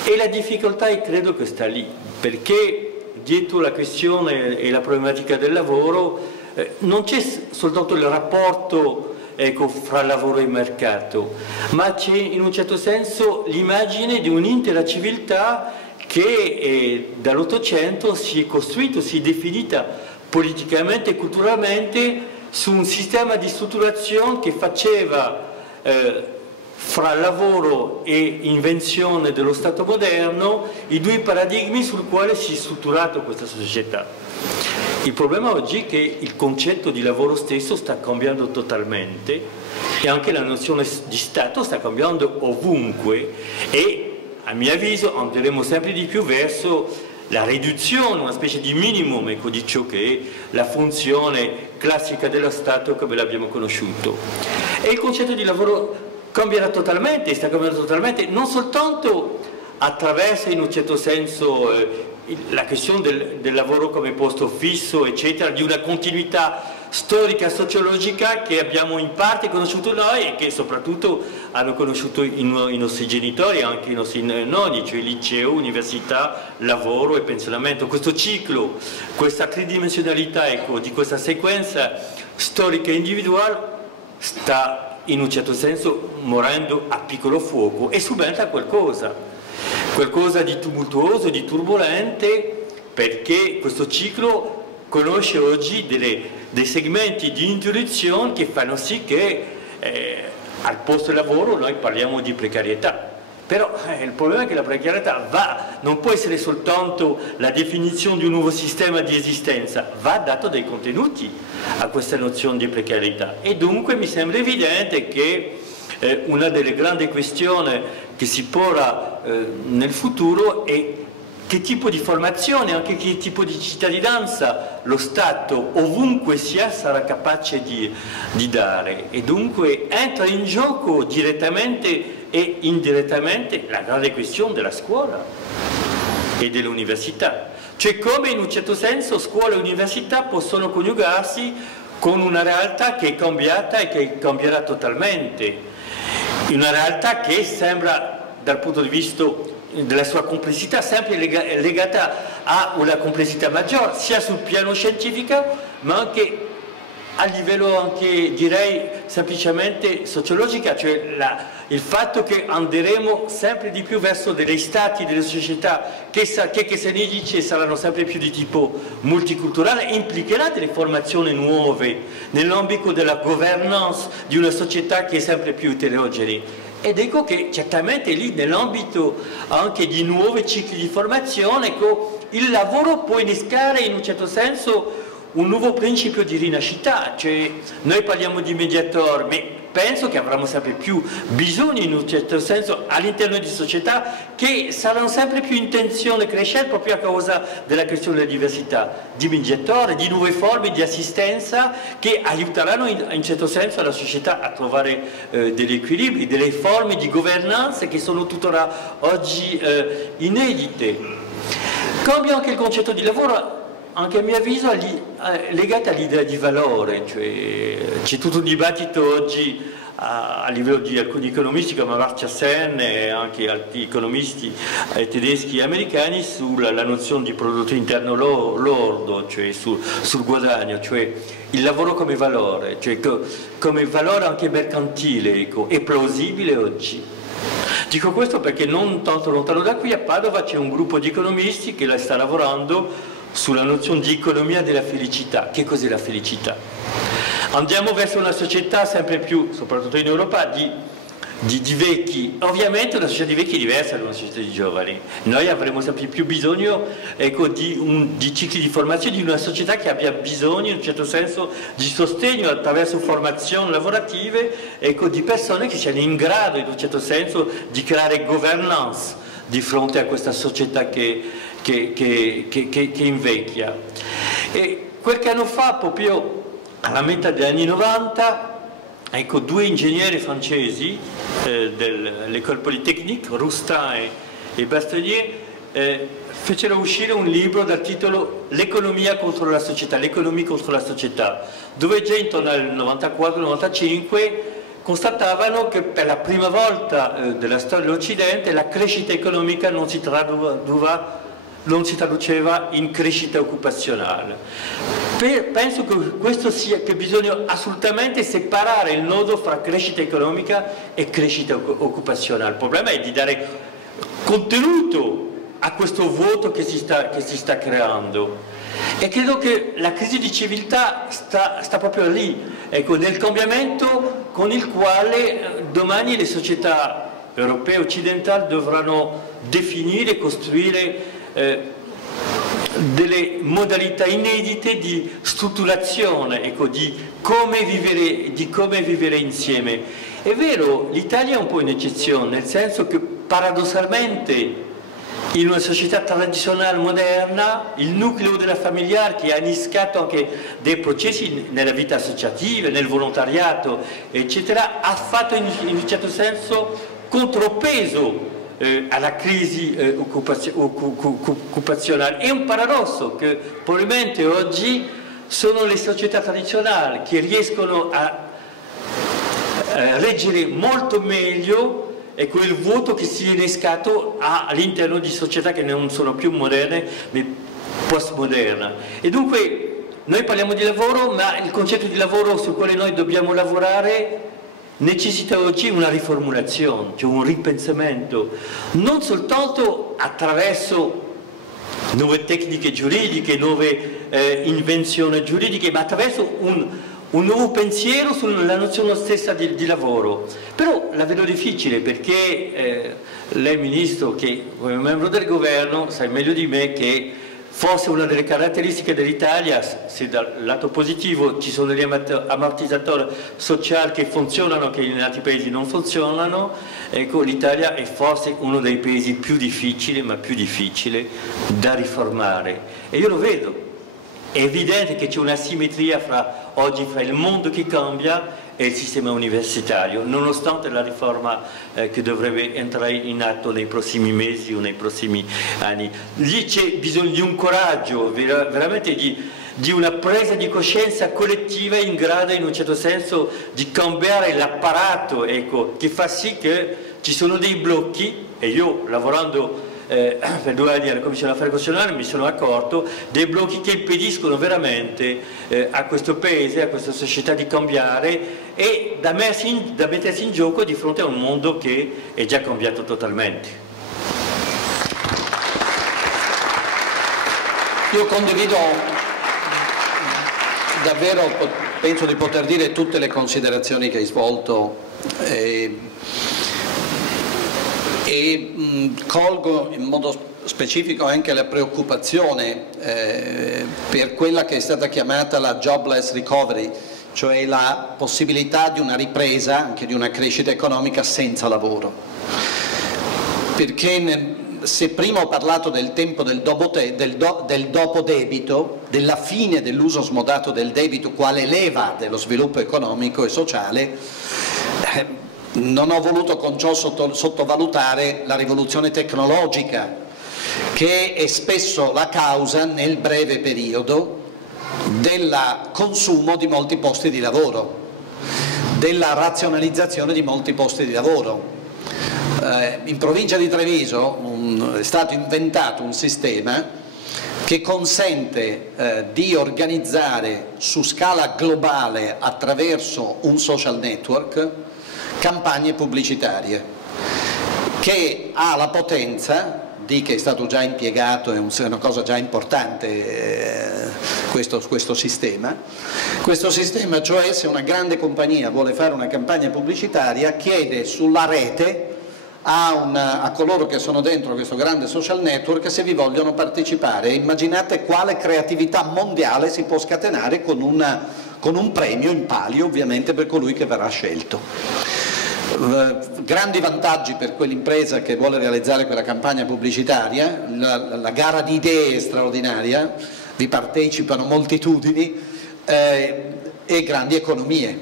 E la difficoltà credo che sta lì, perché dietro la questione e la problematica del lavoro non c'è soltanto il rapporto, ecco, fra lavoro e mercato, ma c'è in un certo senso l'immagine di un'intera civiltà che dall'Ottocento si è costruita, si è definita politicamente e culturalmente su un sistema di strutturazione che faceva fra lavoro e invenzione dello Stato moderno i due paradigmi sul quale si è strutturato questa società. Il problema oggi è che il concetto di lavoro stesso sta cambiando totalmente e anche la nozione di Stato sta cambiando ovunque, e a mio avviso andremo sempre di più verso la riduzione, una specie di minimum, ecco, di ciò che è la funzione classica dello Stato come l'abbiamo conosciuto. E il concetto di lavoro cambierà totalmente, sta cambiando totalmente, non soltanto attraverso in un certo senso la questione del lavoro come posto fisso, eccetera, di una continuità storica, sociologica che abbiamo in parte conosciuto noi e che soprattutto hanno conosciuto i nostri genitori e anche i nostri nonni, cioè liceo, università, lavoro e pensionamento. Questo ciclo, questa tridimensionalità, ecco, di questa sequenza storica individuale sta in un certo senso morendo a piccolo fuoco e subentra qualcosa di tumultuoso, di turbolente, perché questo ciclo conosce oggi dei segmenti di intuizione che fanno sì che al posto del lavoro noi parliamo di precarietà. Però il problema è che la precarietà non può essere soltanto la definizione di un nuovo sistema di esistenza, va dato dei contenuti a questa nozione di precarietà. E dunque mi sembra evidente che una delle grandi questioni che si porrà nel futuro è che tipo di formazione, anche che tipo di cittadinanza lo Stato, ovunque sia, sarà capace di dare. E dunque entra in gioco direttamente e indirettamente la grande questione della scuola e dell'università. Cioè come in un certo senso scuola e università possono coniugarsi con una realtà che è cambiata e che cambierà totalmente. Una realtà che sembra, dal punto di vista della sua complessità, sempre legata a una complessità maggiore, sia sul piano scientifico, ma anche a livello, anche direi, semplicemente sociologico, cioè il fatto che andremo sempre di più verso degli stati, delle società che se ne dice saranno sempre più di tipo multiculturale, implicherà delle formazioni nuove nell'ambito della governance di una società che è sempre più eterogenea. Ed ecco che certamente lì nell'ambito anche di nuovi cicli di formazione, ecco, il lavoro può innescare in un certo senso un nuovo principio di rinascita, cioè noi parliamo di mediator, ma penso che avremo sempre più bisogno in un certo senso all'interno di società che saranno sempre più in tensione crescente proprio a causa della questione della diversità, di mediatori, di nuove forme di assistenza che aiuteranno in un certo senso la società a trovare degli equilibri, delle forme di governanza che sono tuttora oggi inedite. Cambia anche il concetto di lavoro, anche a mio avviso legato all'idea di valore, cioè c'è tutto un dibattito oggi a livello di alcuni economisti come Amartya Sen e anche altri economisti tedeschi e americani sulla nozione di prodotto interno lordo, cioè sul guadagno, cioè il lavoro come valore, cioè come valore anche mercantile, ecco, è plausibile oggi. Dico questo perché non tanto lontano da qui a Padova c'è un gruppo di economisti che la sta lavorando sulla nozione di economia della felicità. Che cos'è la felicità? Andiamo verso una società sempre più, soprattutto in Europa, di vecchi. Ovviamente una società di vecchi è diversa da una società di giovani. Noi avremo sempre più bisogno, ecco, di cicli di formazione, di una società che abbia bisogno in un certo senso di sostegno attraverso formazioni lavorative, ecco, di persone che siano in grado in un certo senso di creare governance di fronte a questa società che invecchia. E qualche anno fa, proprio alla metà degli anni 90, ecco, due ingegneri francesi dell'École Polytechnique, Roustin e Bastonnier, fecero uscire un libro dal titolo L'economia contro la società, l'economia contro la società, dove già intorno al 94-95 constatavano che per la prima volta della storia dell'Occidente la crescita economica non si traduceva in crescita occupazionale. Penso che questo sia che bisogna assolutamente separare il nodo fra crescita economica e crescita occupazionale. Il problema è di dare contenuto a questo vuoto che si sta creando. E credo che la crisi di civiltà sta proprio lì, ecco, nel cambiamento con il quale domani le società europee e occidentali dovranno definire e costruire delle modalità inedite di strutturazione, ecco, di come vivere insieme. È vero, l'Italia è un po' un'eccezione, nel senso che paradossalmente in una società tradizionale moderna il nucleo della famiglia, che ha innescato anche dei processi nella vita associativa, nel volontariato, eccetera, ha fatto in un certo senso contropeso alla crisi occupazionale. È un paradosso che probabilmente oggi sono le società tradizionali che riescono a reggere molto meglio e quel vuoto che si è innescato all'interno di società che non sono più moderne ma postmoderne. E dunque noi parliamo di lavoro, ma il concetto di lavoro sul quale noi dobbiamo lavorare necessita oggi una riformulazione, cioè un ripensamento, non soltanto attraverso nuove tecniche giuridiche, nuove invenzioni giuridiche, ma attraverso un nuovo pensiero sulla nozione stessa di lavoro. Però la vedo difficile perché lei, Ministro, che come membro del governo sai meglio di me che forse una delle caratteristiche dell'Italia, se dal lato positivo ci sono degli ammortizzatori sociali che funzionano, che in altri paesi non funzionano, ecco, l'Italia è forse uno dei paesi più difficili, ma più difficile da riformare. E io lo vedo. È evidente che c'è una simmetria oggi fra il mondo che cambia e il sistema universitario, nonostante la riforma che dovrebbe entrare in atto nei prossimi mesi o nei prossimi anni. Lì c'è bisogno di un coraggio, veramente di una presa di coscienza collettiva in grado, in un certo senso, di cambiare l'apparato, ecco, che fa sì che ci sono dei blocchi, e io lavorando per 2 anni alla Commissione Affari Costituzionali mi sono accorto dei blocchi che impediscono veramente a questo Paese, a questa società di cambiare e da mettersi in gioco di fronte a un mondo che è già cambiato totalmente. Io condivido davvero, penso di poter dire tutte le considerazioni che hai svolto e colgo in modo specifico anche la preoccupazione per quella che è stata chiamata la jobless recovery, cioè la possibilità di una ripresa, anche di una crescita economica senza lavoro. Perché se prima ho parlato del tempo del dopo debito, della fine dell'uso smodato del debito quale leva dello sviluppo economico e sociale, non ho voluto con ciò sottovalutare la rivoluzione tecnologica, che è spesso la causa nel breve periodo del consumo di molti posti di lavoro, della razionalizzazione di molti posti di lavoro. In provincia di Treviso è stato inventato un sistema che consente di organizzare su scala globale, attraverso un social network, campagne pubblicitarie, che ha la potenza che è stato già impiegato, è una cosa già importante questo sistema. Questo sistema, cioè, se una grande compagnia vuole fare una campagna pubblicitaria, chiede sulla rete a coloro che sono dentro questo grande social network se vi vogliono partecipare. Immaginate quale creatività mondiale si può scatenare con un premio in palio, ovviamente, per colui che verrà scelto. Grandi vantaggi per quell'impresa che vuole realizzare quella campagna pubblicitaria, la gara di idee è straordinaria, vi partecipano moltitudini e grandi economie.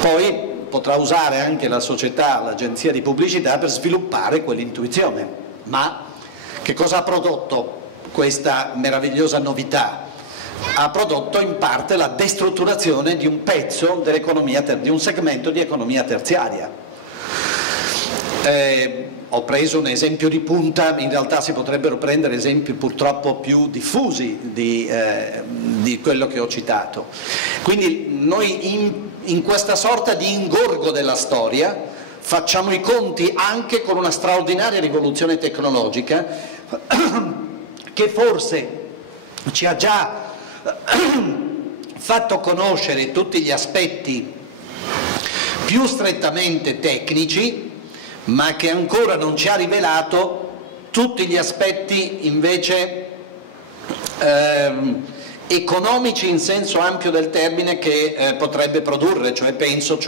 Poi potrà usare anche la società, l'agenzia di pubblicità, per sviluppare quell'intuizione. Ma che cosa ha prodotto questa meravigliosa novità? Ha prodotto in parte la destrutturazione di un pezzo dell'economia, di un segmento di economia terziaria. Ho preso un esempio di punta, in realtà si potrebbero prendere esempi purtroppo più diffusi di quello che ho citato. Quindi noi in questa sorta di ingorgo della storia facciamo i conti anche con una straordinaria rivoluzione tecnologica che forse ci ha già fatto conoscere tutti gli aspetti più strettamente tecnici, ma che ancora non ci ha rivelato tutti gli aspetti invece economici in senso ampio del termine che potrebbe produrre, penso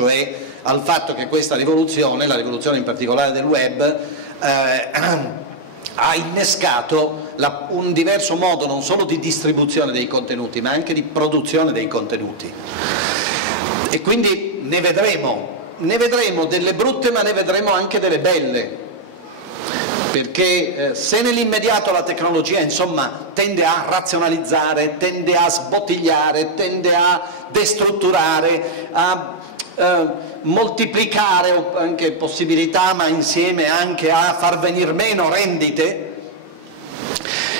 al fatto che questa rivoluzione, la rivoluzione in particolare del web, ha innescato un diverso modo non solo di distribuzione dei contenuti, ma anche di produzione dei contenuti. E quindi ne vedremo delle brutte, ma ne vedremo anche delle belle, perché se nell'immediato la tecnologia, insomma, tende a razionalizzare, tende a sbottigliare, tende a destrutturare, a moltiplicare anche possibilità, ma insieme anche a far venir meno rendite,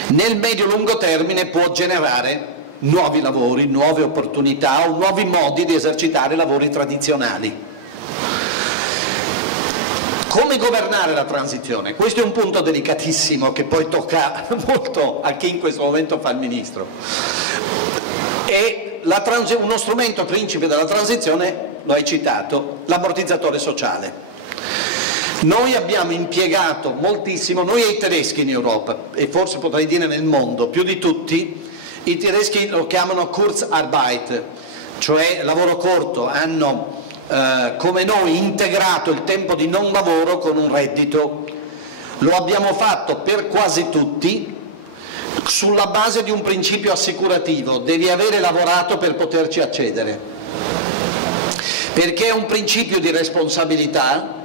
nel medio-lungo termine può generare nuovi lavori, nuove opportunità o nuovi modi di esercitare lavori tradizionali. Come governare la transizione? Questo è un punto delicatissimo che poi tocca molto a chi in questo momento fa il ministro. E uno strumento principe della transizione, lo hai citato, l'ammortizzatore sociale. Noi abbiamo impiegato moltissimo, noi e i tedeschi in Europa, e forse potrei dire nel mondo, più di tutti, i tedeschi lo chiamano Kurzarbeit, cioè lavoro corto, hanno come noi integrato il tempo di non lavoro con un reddito. Lo abbiamo fatto per quasi tutti sulla base di un principio assicurativo: devi avere lavorato per poterci accedere, perché è un principio di responsabilità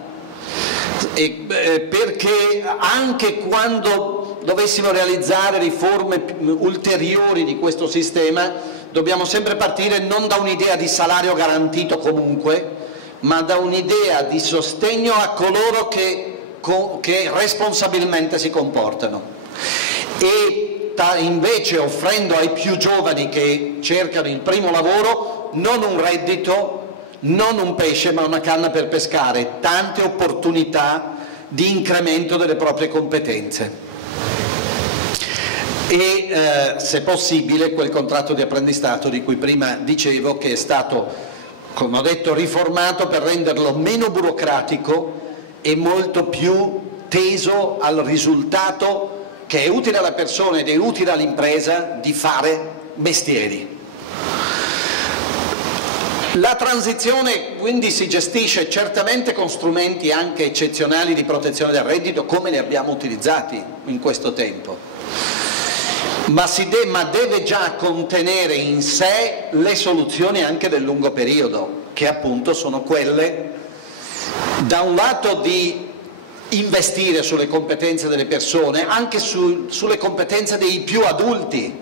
e perché anche quando dovessimo realizzare riforme ulteriori di questo sistema dobbiamo sempre partire non da un'idea di salario garantito comunque, ma da un'idea di sostegno a coloro che responsabilmente si comportano, e invece offrendo ai più giovani che cercano il primo lavoro non un reddito, non un pesce, ma una canna per pescare, tante opportunità di incremento delle proprie competenze. E se possibile quel contratto di apprendistato di cui prima dicevo, che è stato, come ho detto, riformato per renderlo meno burocratico e molto più teso al risultato che è utile alla persona ed è utile all'impresa di fare mestieri. La transizione quindi si gestisce certamente con strumenti anche eccezionali di protezione del reddito, come li abbiamo utilizzati in questo tempo, ma deve già contenere in sé le soluzioni anche del lungo periodo, che appunto sono quelle, da un lato, di investire sulle competenze delle persone, anche sulle competenze dei più adulti,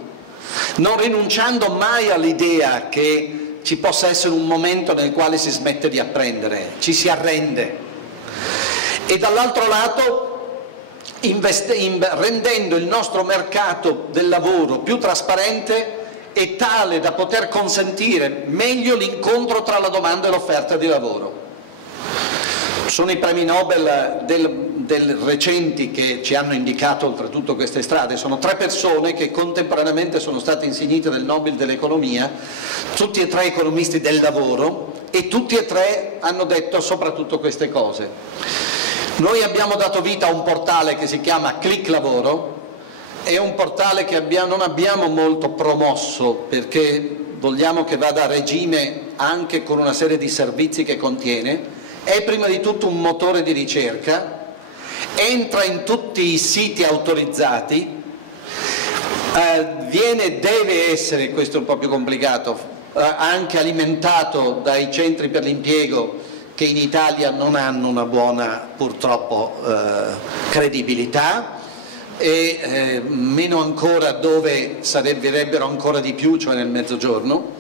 non rinunciando mai all'idea che ci possa essere un momento nel quale si smette di apprendere, ci si arrende, e dall'altro lato rendendo il nostro mercato del lavoro più trasparente e tale da poter consentire meglio l'incontro tra la domanda e l'offerta di lavoro. Sono i premi Nobel del recenti che ci hanno indicato oltretutto queste strade, sono 3 persone che contemporaneamente sono state insignite del Nobel dell'economia, tutti e 3 economisti del lavoro, e tutti e 3 hanno detto soprattutto queste cose. Noi abbiamo dato vita a un portale che si chiama Click Lavoro, è un portale che non abbiamo molto promosso perché vogliamo che vada a regime anche con una serie di servizi che contiene. È prima di tutto un motore di ricerca, entra in tutti i siti autorizzati, deve essere, questo è un po' più complicato, anche alimentato dai centri per l'impiego che in Italia non hanno una buona, purtroppo, credibilità, e meno ancora dove servirebbero ancora di più, cioè nel Mezzogiorno,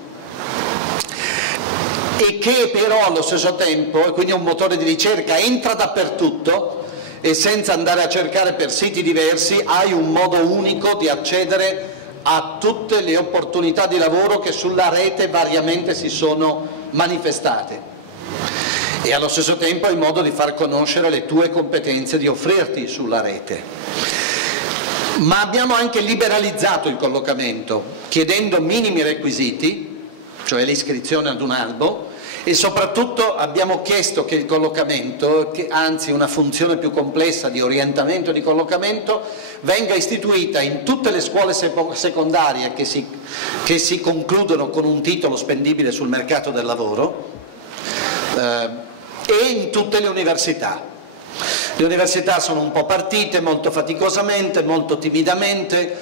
e che però allo stesso tempo, e quindi è un motore di ricerca, entra dappertutto e senza andare a cercare per siti diversi hai un modo unico di accedere a tutte le opportunità di lavoro che sulla rete variamente si sono manifestate, e allo stesso tempo hai modo di far conoscere le tue competenze, di offrirti sulla rete. Ma abbiamo anche liberalizzato il collocamento chiedendo minimi requisiti, cioè l'iscrizione ad un albo, e soprattutto abbiamo chiesto che il collocamento, anzi una funzione più complessa di orientamento di collocamento, venga istituita in tutte le scuole secondarie che si concludono con un titolo spendibile sul mercato del lavoro, e in tutte le università. Le università sono un po' partite, molto faticosamente, molto timidamente.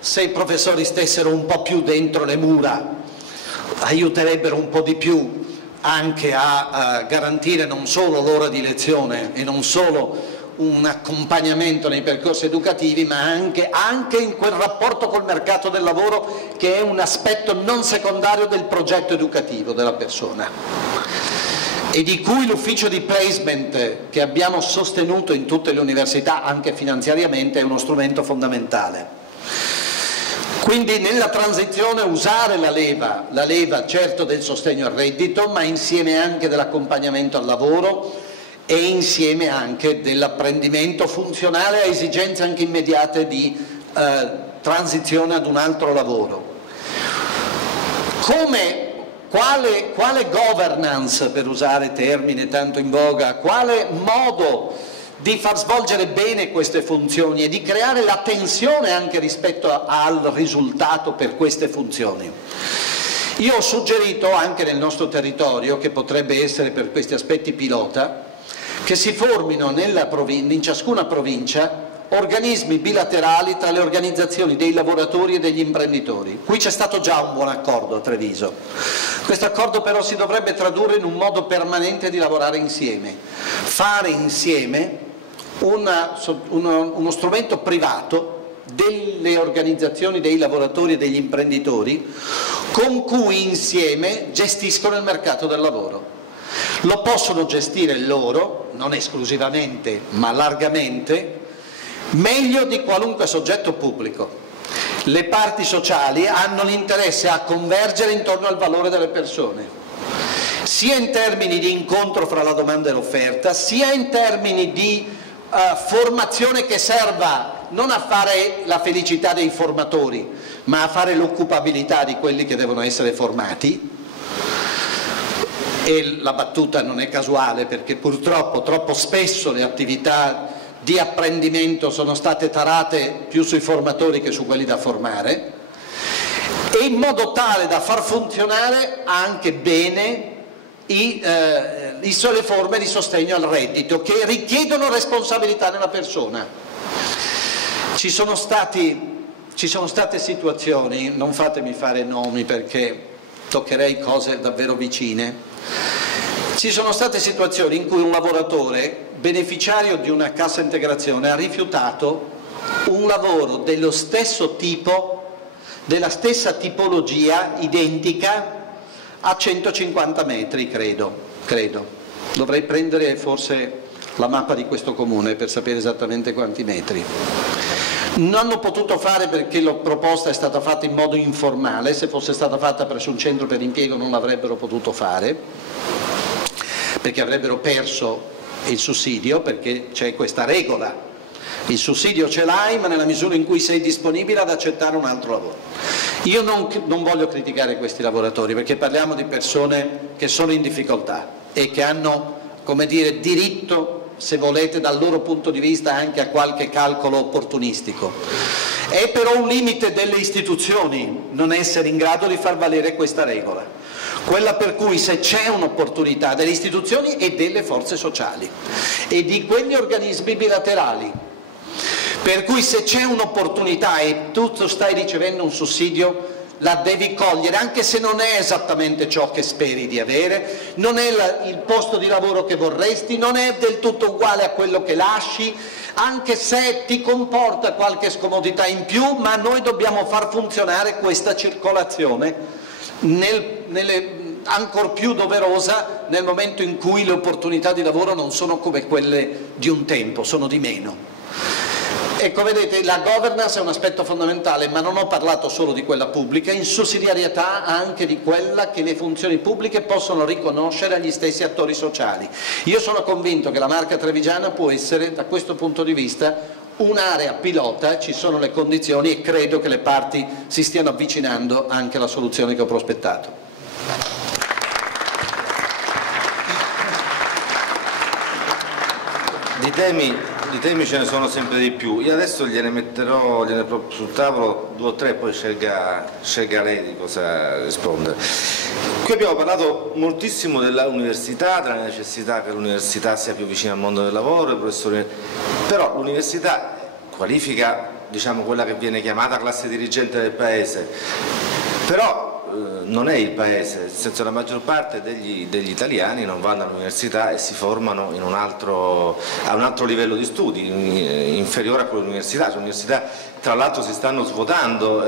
Se i professori stessero un po' più dentro le mura aiuterebbero un po' di più anche a garantire non solo l'ora di lezione e non solo un accompagnamento nei percorsi educativi, ma anche in quel rapporto col mercato del lavoro che è un aspetto non secondario del progetto educativo della persona, e di cui l'ufficio di placement che abbiamo sostenuto in tutte le università anche finanziariamente è uno strumento fondamentale. Quindi nella transizione usare la leva certo del sostegno al reddito, ma insieme anche dell'accompagnamento al lavoro e insieme anche dell'apprendimento funzionale a esigenze anche immediate di transizione ad un altro lavoro. Quale governance, per usare termine tanto in voga, quale modo di far svolgere bene queste funzioni e di creare la tensione anche rispetto al risultato per queste funzioni. Io ho suggerito anche nel nostro territorio, che potrebbe essere per questi aspetti pilota, che si formino in ciascuna provincia organismi bilaterali tra le organizzazioni dei lavoratori e degli imprenditori. Qui c'è stato già un buon accordo a Treviso. Questo accordo però si dovrebbe tradurre in un modo permanente di lavorare insieme, fare insieme uno strumento privato delle organizzazioni dei lavoratori e degli imprenditori con cui insieme gestiscono il mercato del lavoro. Lo possono gestire loro, non esclusivamente ma largamente, meglio di qualunque soggetto pubblico. Le parti sociali hanno l'interesse a convergere intorno al valore delle persone, sia in termini di incontro fra la domanda e l'offerta, sia in termini di formazione che serva non a fare la felicità dei formatori, ma a fare l'occupabilità di quelli che devono essere formati. E la battuta non è casuale, perché purtroppo troppo spesso le attività di apprendimento sono state tarate più sui formatori che su quelli da formare, e in modo tale da far funzionare anche bene le forme di sostegno al reddito che richiedono responsabilità nella persona. Ci sono state situazioni, non fatemi fare nomi perché toccherei cose davvero vicine, ci sono state situazioni in cui un lavoratore beneficiario di una cassa integrazione ha rifiutato un lavoro dello stesso tipo, della stessa tipologia identica a 150 metri, credo. Dovrei prendere forse la mappa di questo comune per sapere esattamente quanti metri. Non hanno potuto fare perché la proposta è stata fatta in modo informale, se fosse stata fatta presso un centro per l'impiego non l'avrebbero potuto fare, perché avrebbero perso il sussidio, perché c'è questa regola. Il sussidio ce l'hai, ma nella misura in cui sei disponibile ad accettare un altro lavoro. Io non voglio criticare questi lavoratori, perché parliamo di persone che sono in difficoltà e che hanno, come dire, diritto, se volete, dal loro punto di vista anche a qualche calcolo opportunistico. È però un limite delle istituzioni non essere in grado di far valere questa regola, quella per cui se c'è un'opportunità delle istituzioni e delle forze sociali e di quegli organismi bilaterali, per cui se c'è un'opportunità e tu stai ricevendo un sussidio, la devi cogliere, anche se non è esattamente ciò che speri di avere, non è il posto di lavoro che vorresti, non è del tutto uguale a quello che lasci, anche se ti comporta qualche scomodità in più, ma noi dobbiamo far funzionare questa circolazione ancor più doverosa nel momento in cui le opportunità di lavoro non sono come quelle di un tempo, sono di meno. Ecco, vedete, la governance è un aspetto fondamentale, ma non ho parlato solo di quella pubblica, in sussidiarietà anche di quella che le funzioni pubbliche possono riconoscere agli stessi attori sociali. Io sono convinto che la Marca Trevigiana può essere, da questo punto di vista, un'area pilota, ci sono le condizioni e credo che le parti si stiano avvicinando anche alla soluzione che ho prospettato. Di temi ce ne sono sempre di più. Io adesso gliene metterò sul tavolo 2 o 3, poi scelga lei di cosa rispondere. Qui abbiamo parlato moltissimo dell'università, della necessità che l'università sia più vicina al mondo del lavoro, i professori, però l'università qualifica, diciamo, quella che viene chiamata classe dirigente del paese, però non è il paese, nel senso che la maggior parte degli italiani non vanno all'università e si formano a un altro livello di studi, inferiore a quello dell'università. Cioè, l'università tra l'altro si stanno svuotando,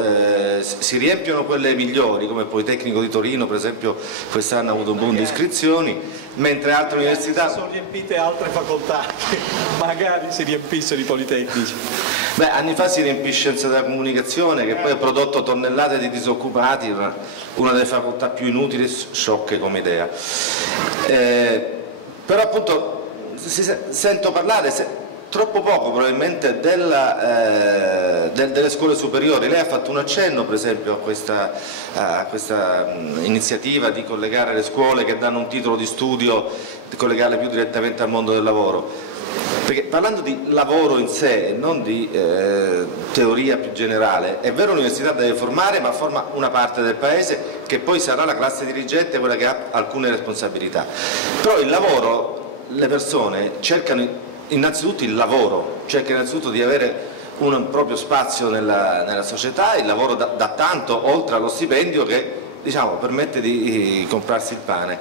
si riempiono quelle migliori, come il Politecnico di Torino per esempio quest'anno ha avuto un boom di iscrizioni, mentre altre università... sono riempite altre facoltà che magari si riempissero i Politecnici. Beh, anni fa si riempì Scienze della Comunicazione, che poi ha prodotto tonnellate di disoccupati, una delle facoltà più inutili e sciocche come idea. Però appunto sento parlare troppo poco probabilmente delle scuole superiori. Lei ha fatto un accenno per esempio a questa iniziativa di collegare le scuole che danno un titolo di studio, di collegarle più direttamente al mondo del lavoro. Perché parlando di lavoro in sé e non di teoria più generale, è vero l'università deve formare, ma forma una parte del paese che poi sarà la classe dirigente, quella che ha alcune responsabilità. Però il lavoro, le persone cercano innanzitutto il lavoro, cercano innanzitutto di avere un proprio spazio nella società, il lavoro dà tanto, oltre allo stipendio che, diciamo, permette di comprarsi il pane.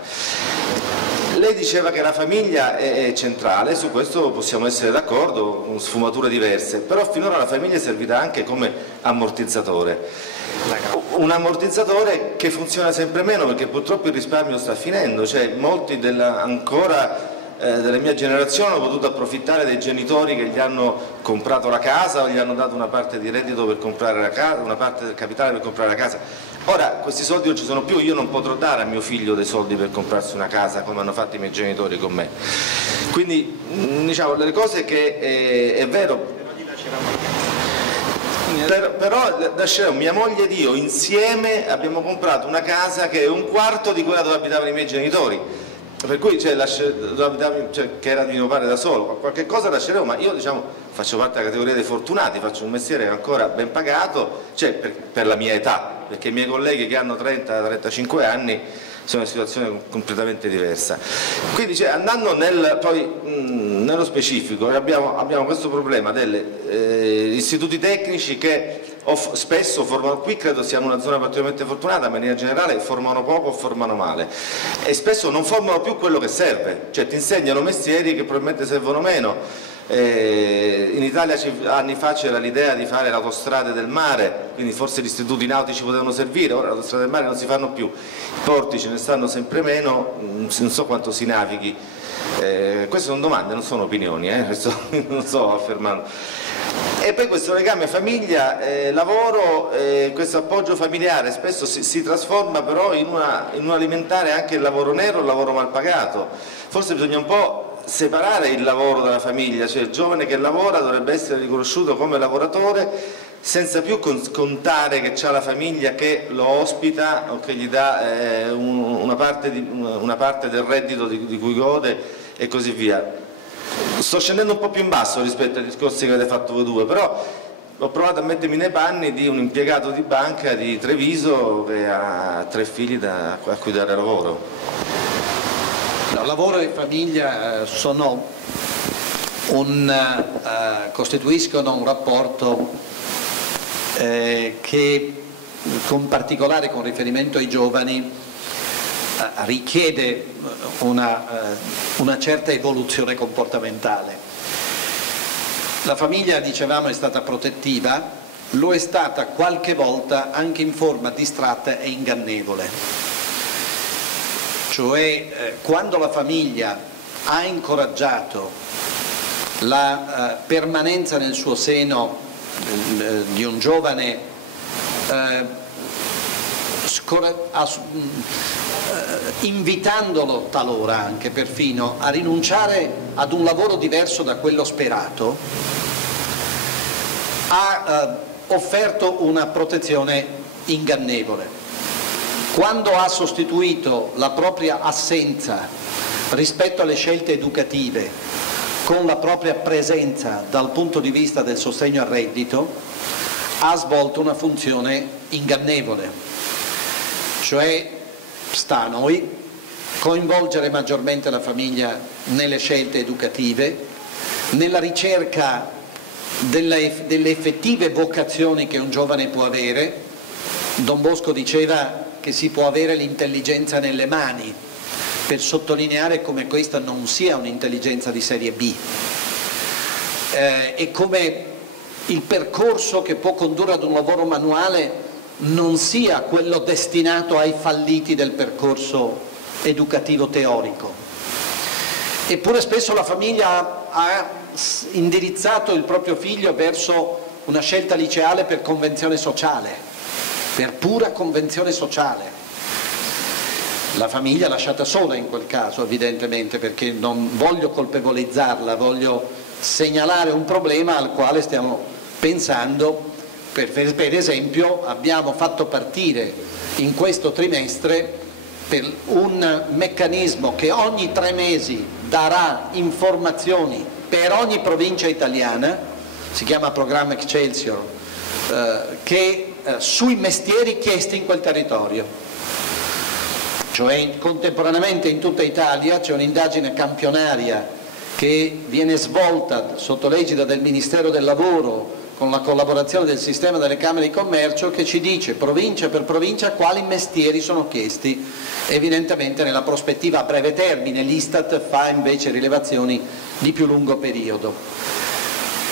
Lei diceva che la famiglia è centrale, su questo possiamo essere d'accordo, con sfumature diverse, però finora la famiglia è servita anche come ammortizzatore. Un ammortizzatore che funziona sempre meno perché purtroppo il risparmio sta finendo, cioè molti della mia generazione hanno potuto approfittare dei genitori che gli hanno comprato la casa o gli hanno dato una parte di reddito per comprare la casa, una parte del capitale per comprare la casa. Ora questi soldi non ci sono più, io non potrò dare a mio figlio dei soldi per comprarsi una casa come hanno fatto i miei genitori con me. Quindi diciamo le cose che è vero, però lasceremo mia moglie ed io insieme abbiamo comprato una casa che è un quarto di quella dove abitavano i miei genitori. per cui che era di mio padre da solo, qualche cosa lasceremo, ma io faccio parte della categoria dei fortunati, faccio un mestiere ancora ben pagato, per la mia età, perché i miei colleghi che hanno 30-35 anni sono in una situazione completamente diversa. Quindi andando nello specifico abbiamo questo problema degli istituti tecnici che spesso formano, qui credo siamo una zona particolarmente fortunata, ma in linea generale formano poco o formano male e spesso non formano più quello che serve, ti insegnano mestieri che probabilmente servono meno. In Italia anni fa c'era l'idea di fare le autostrade del mare, quindi forse gli istituti nautici potevano servire, ora le autostrade del mare non si fanno più, i porti ce ne stanno sempre meno, non so quanto si navighi, queste sono domande, non sono opinioni, questo non sto affermando. E poi questo legame famiglia-lavoro, questo appoggio familiare spesso si trasforma però in un alimentare anche il lavoro nero, il lavoro mal pagato. Forse bisogna un po' separare il lavoro dalla famiglia, cioè il giovane che lavora dovrebbe essere riconosciuto come lavoratore senza più contare che c'ha la famiglia che lo ospita o che gli dà una parte del reddito di cui gode e così via. Sto scendendo un po' più in basso rispetto ai discorsi che avete fatto voi due, però ho provato a mettermi nei panni di un impiegato di banca di Treviso che ha 3 figli a cui dare lavoro. Lavoro e famiglia costituiscono un rapporto che, con particolare con riferimento ai giovani, richiede una certa evoluzione comportamentale. La famiglia, dicevamo, è stata protettiva, lo è stata qualche volta anche in forma distratta e ingannevole. Cioè quando la famiglia ha incoraggiato la permanenza nel suo seno di un giovane invitandolo talora anche perfino a rinunciare ad un lavoro diverso da quello sperato, ha offerto una protezione ingannevole. Quando ha sostituito la propria assenza rispetto alle scelte educative con la propria presenza dal punto di vista del sostegno al reddito, ha svolto una funzione ingannevole. Cioè, sta a noi coinvolgere maggiormente la famiglia nelle scelte educative, nella ricerca delle effettive vocazioni che un giovane può avere. Don Bosco diceva che si può avere l'intelligenza nelle mani, per sottolineare come questa non sia un'intelligenza di serie B, e come il percorso che può condurre ad un lavoro manuale non sia quello destinato ai falliti del percorso educativo teorico. Eppure spesso la famiglia ha indirizzato il proprio figlio verso una scelta liceale per convenzione sociale, per pura convenzione sociale. La famiglia lasciata sola in quel caso, evidentemente, perché non voglio colpevolizzarla, voglio segnalare un problema al quale stiamo pensando. Per esempio abbiamo fatto partire in questo trimestre per un meccanismo che ogni 3 mesi darà informazioni per ogni provincia italiana, si chiama programma Excelsior, sui mestieri chiesti in quel territorio. Cioè contemporaneamente in tutta Italia c'è un'indagine campionaria che viene svolta sotto l'egida del Ministero del Lavoro con la collaborazione del sistema delle Camere di Commercio, che ci dice provincia per provincia quali mestieri sono chiesti. Evidentemente nella prospettiva a breve termine l'Istat fa invece rilevazioni di più lungo periodo,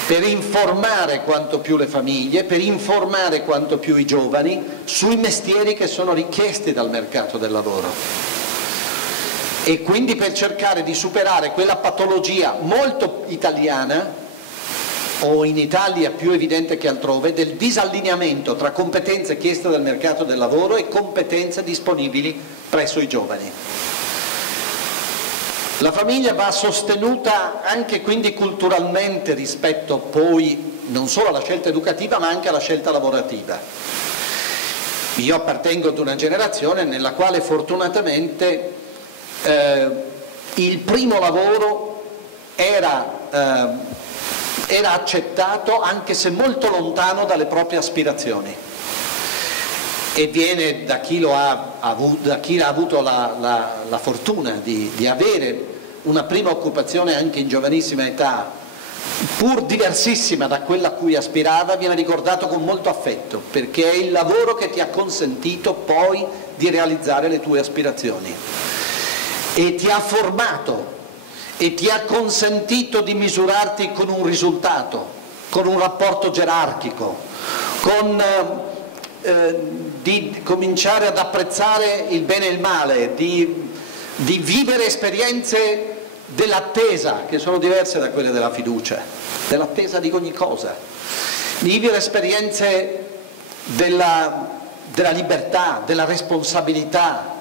per informare quanto più le famiglie, per informare quanto più i giovani sui mestieri che sono richiesti dal mercato del lavoro, e quindi per cercare di superare quella patologia molto italiana, o in Italia più evidente che altrove, del disallineamento tra competenze chieste dal mercato del lavoro e competenze disponibili presso i giovani. La famiglia va sostenuta anche quindi culturalmente rispetto poi non solo alla scelta educativa ma anche alla scelta lavorativa. Io appartengo ad una generazione nella quale fortunatamente il primo lavoro era accettato anche se molto lontano dalle proprie aspirazioni, e viene da chi ha avuto la fortuna di avere una prima occupazione anche in giovanissima età, pur diversissima da quella a cui aspirava, viene ricordato con molto affetto, perché è il lavoro che ti ha consentito poi di realizzare le tue aspirazioni e ti ha formato e ti ha consentito di misurarti con un risultato, con un rapporto gerarchico, di cominciare ad apprezzare il bene e il male, di vivere esperienze dell'attesa che sono diverse da quelle della fiducia, dell'attesa di ogni cosa, di vivere esperienze della libertà, della responsabilità,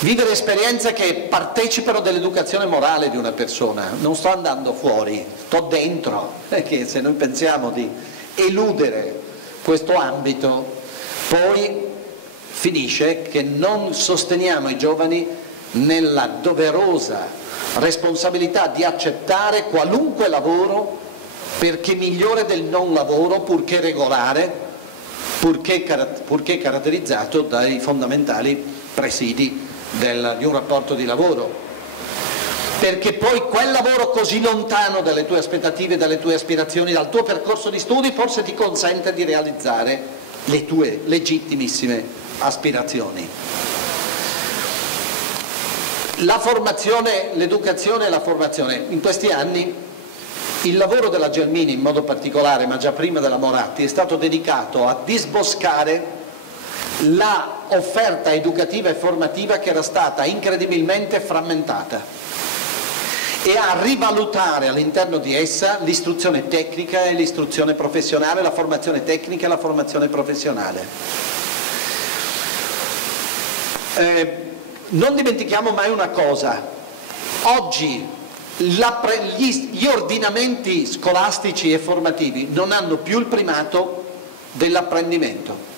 vivere esperienze che partecipano dell'educazione morale di una persona. Non sto andando fuori, sto dentro, perché se noi pensiamo di eludere questo ambito, poi finisce che non sosteniamo i giovani nella doverosa responsabilità di accettare qualunque lavoro, perché migliore del non lavoro, purché regolare, purché caratterizzato dai fondamentali presidi di un rapporto di lavoro, perché poi quel lavoro così lontano dalle tue aspettative, dalle tue aspirazioni, dal tuo percorso di studi, forse ti consente di realizzare le tue legittimissime aspirazioni. La formazione, l'educazione e la formazione. In questi anni il lavoro della Gelmini in modo particolare, ma già prima della Moratti, è stato dedicato a disboscare la offerta educativa e formativa che era stata incredibilmente frammentata e a rivalutare all'interno di essa l'istruzione tecnica e l'istruzione professionale, la formazione tecnica e la formazione professionale. Non dimentichiamo mai una cosa: oggi gli ordinamenti scolastici e formativi non hanno più il primato dell'apprendimento,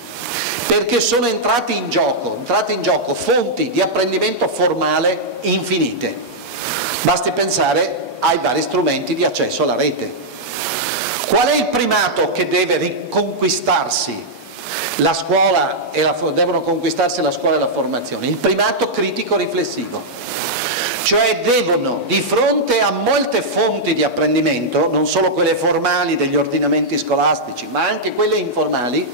perché sono entrate in gioco fonti di apprendimento formale infinite. Basti pensare ai vari strumenti di accesso alla rete. Qual è il primato che deve riconquistarsi la scuola devono conquistarsi la scuola e la formazione? Il primato critico-riflessivo. Cioè devono, di fronte a molte fonti di apprendimento, non solo quelle formali degli ordinamenti scolastici, ma anche quelle informali,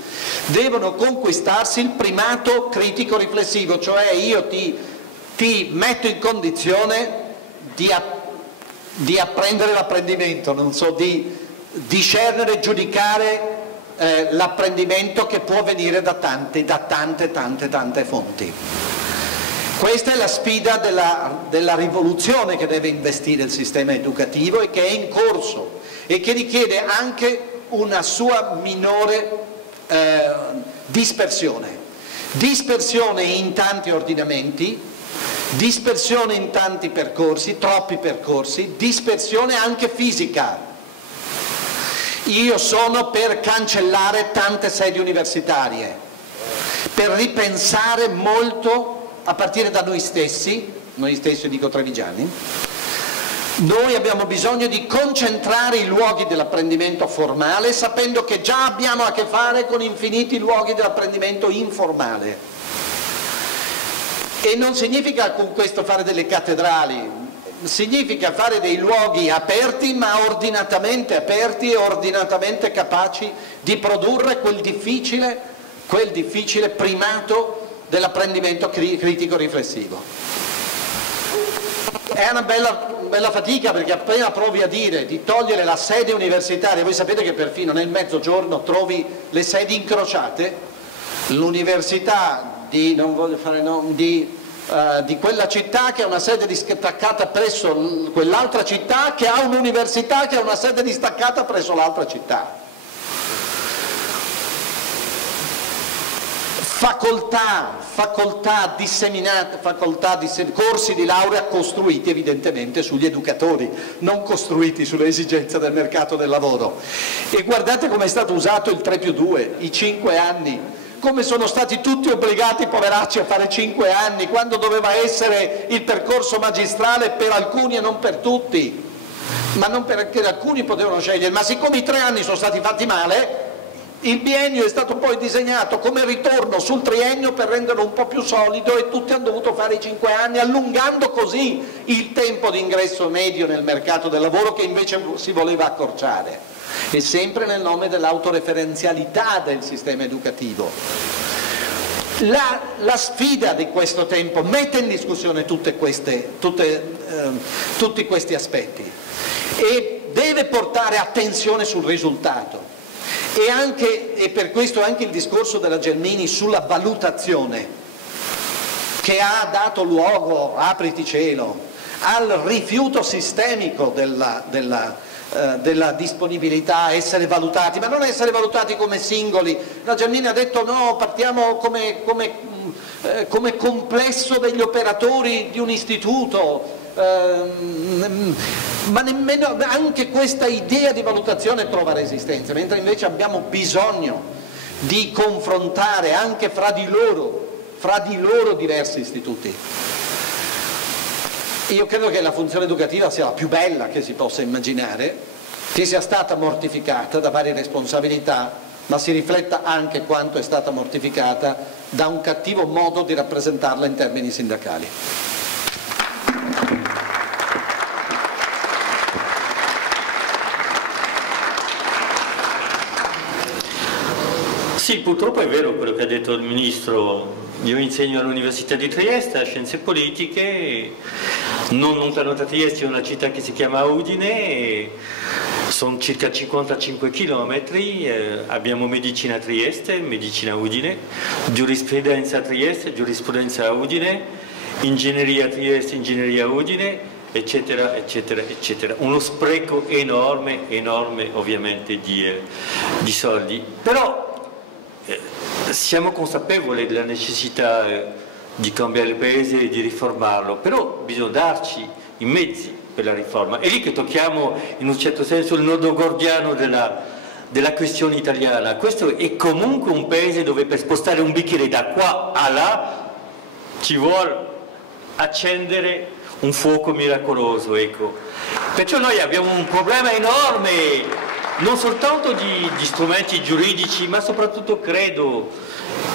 devono conquistarsi il primato critico-riflessivo, cioè io ti metto in condizione di apprendere l'apprendimento, non so, di discernere e giudicare l'apprendimento che può venire da tante fonti. Questa è la sfida della rivoluzione che deve investire il sistema educativo e che è in corso e che richiede anche una sua minore dispersione in tanti ordinamenti, dispersione in tanti percorsi, troppi percorsi, dispersione anche fisica. Io sono per cancellare tante sedi universitarie, per ripensare molto a partire da noi stessi dico trevigiani. Noi abbiamo bisogno di concentrare i luoghi dell'apprendimento formale, sapendo che già abbiamo a che fare con infiniti luoghi dell'apprendimento informale. E non significa con questo fare delle cattedrali, significa fare dei luoghi aperti, ma ordinatamente aperti e ordinatamente capaci di produrre quel difficile primato dell'apprendimento critico-riflessivo. È una bella fatica, perché appena provi a dire di togliere la sede universitaria, voi sapete che perfino nel mezzogiorno trovi le sedi incrociate, l'università di quella città che ha una sede distaccata presso quell'altra città, che ha un'università che ha una sede distaccata presso l'altra città. Facoltà disseminate, corsi di laurea costruiti evidentemente sugli educatori, non costruiti sulle esigenze del mercato del lavoro. E guardate come è stato usato il 3+2, i 5 anni, come sono stati tutti obbligati, poveracci, a fare 5 anni, quando doveva essere il percorso magistrale per alcuni e non per tutti, ma non perché alcuni potevano scegliere, ma siccome i 3 anni sono stati fatti male, il biennio è stato poi disegnato come ritorno sul triennio per renderlo un po' più solido e tutti hanno dovuto fare i 5 anni, allungando così il tempo di ingresso medio nel mercato del lavoro che invece si voleva accorciare, e sempre nel nome dell'autoreferenzialità del sistema educativo. La sfida di questo tempo mette in discussione tutti questi aspetti e deve portare attenzione sul risultato. E per questo anche il discorso della Gelmini sulla valutazione, che ha dato luogo, apriti cielo, al rifiuto sistemico della disponibilità a essere valutati, ma non essere valutati come singoli. La Gelmini ha detto no, partiamo come complesso degli operatori di un istituto, ma nemmeno anche questa idea di valutazione trova resistenza, mentre invece abbiamo bisogno di confrontare anche fra di loro diversi istituti. Io credo che la funzione educativa sia la più bella che si possa immaginare, che sia stata mortificata da varie responsabilità, ma si rifletta anche quanto è stata mortificata da un cattivo modo di rappresentarla in termini sindacali. Sì, purtroppo è vero quello che ha detto il Ministro. Io insegno all'Università di Trieste a Scienze Politiche, non lontano da Trieste, una città che si chiama Udine, sono circa 55 km, abbiamo medicina a Trieste, medicina a Udine, giurisprudenza a Trieste, giurisprudenza a Udine, ingegneria a Trieste, ingegneria a Udine, eccetera, eccetera, eccetera. Uno spreco enorme, enorme ovviamente di soldi, però siamo consapevoli della necessità di cambiare il paese e di riformarlo, però bisogna darci i mezzi per la riforma. È lì che tocchiamo in un certo senso il nodo gordiano della questione italiana. Questo è comunque un paese dove per spostare un bicchiere da qua a là ci vuole accendere un fuoco miracoloso, ecco. Perciò noi abbiamo un problema enorme, non soltanto di strumenti giuridici, ma soprattutto credo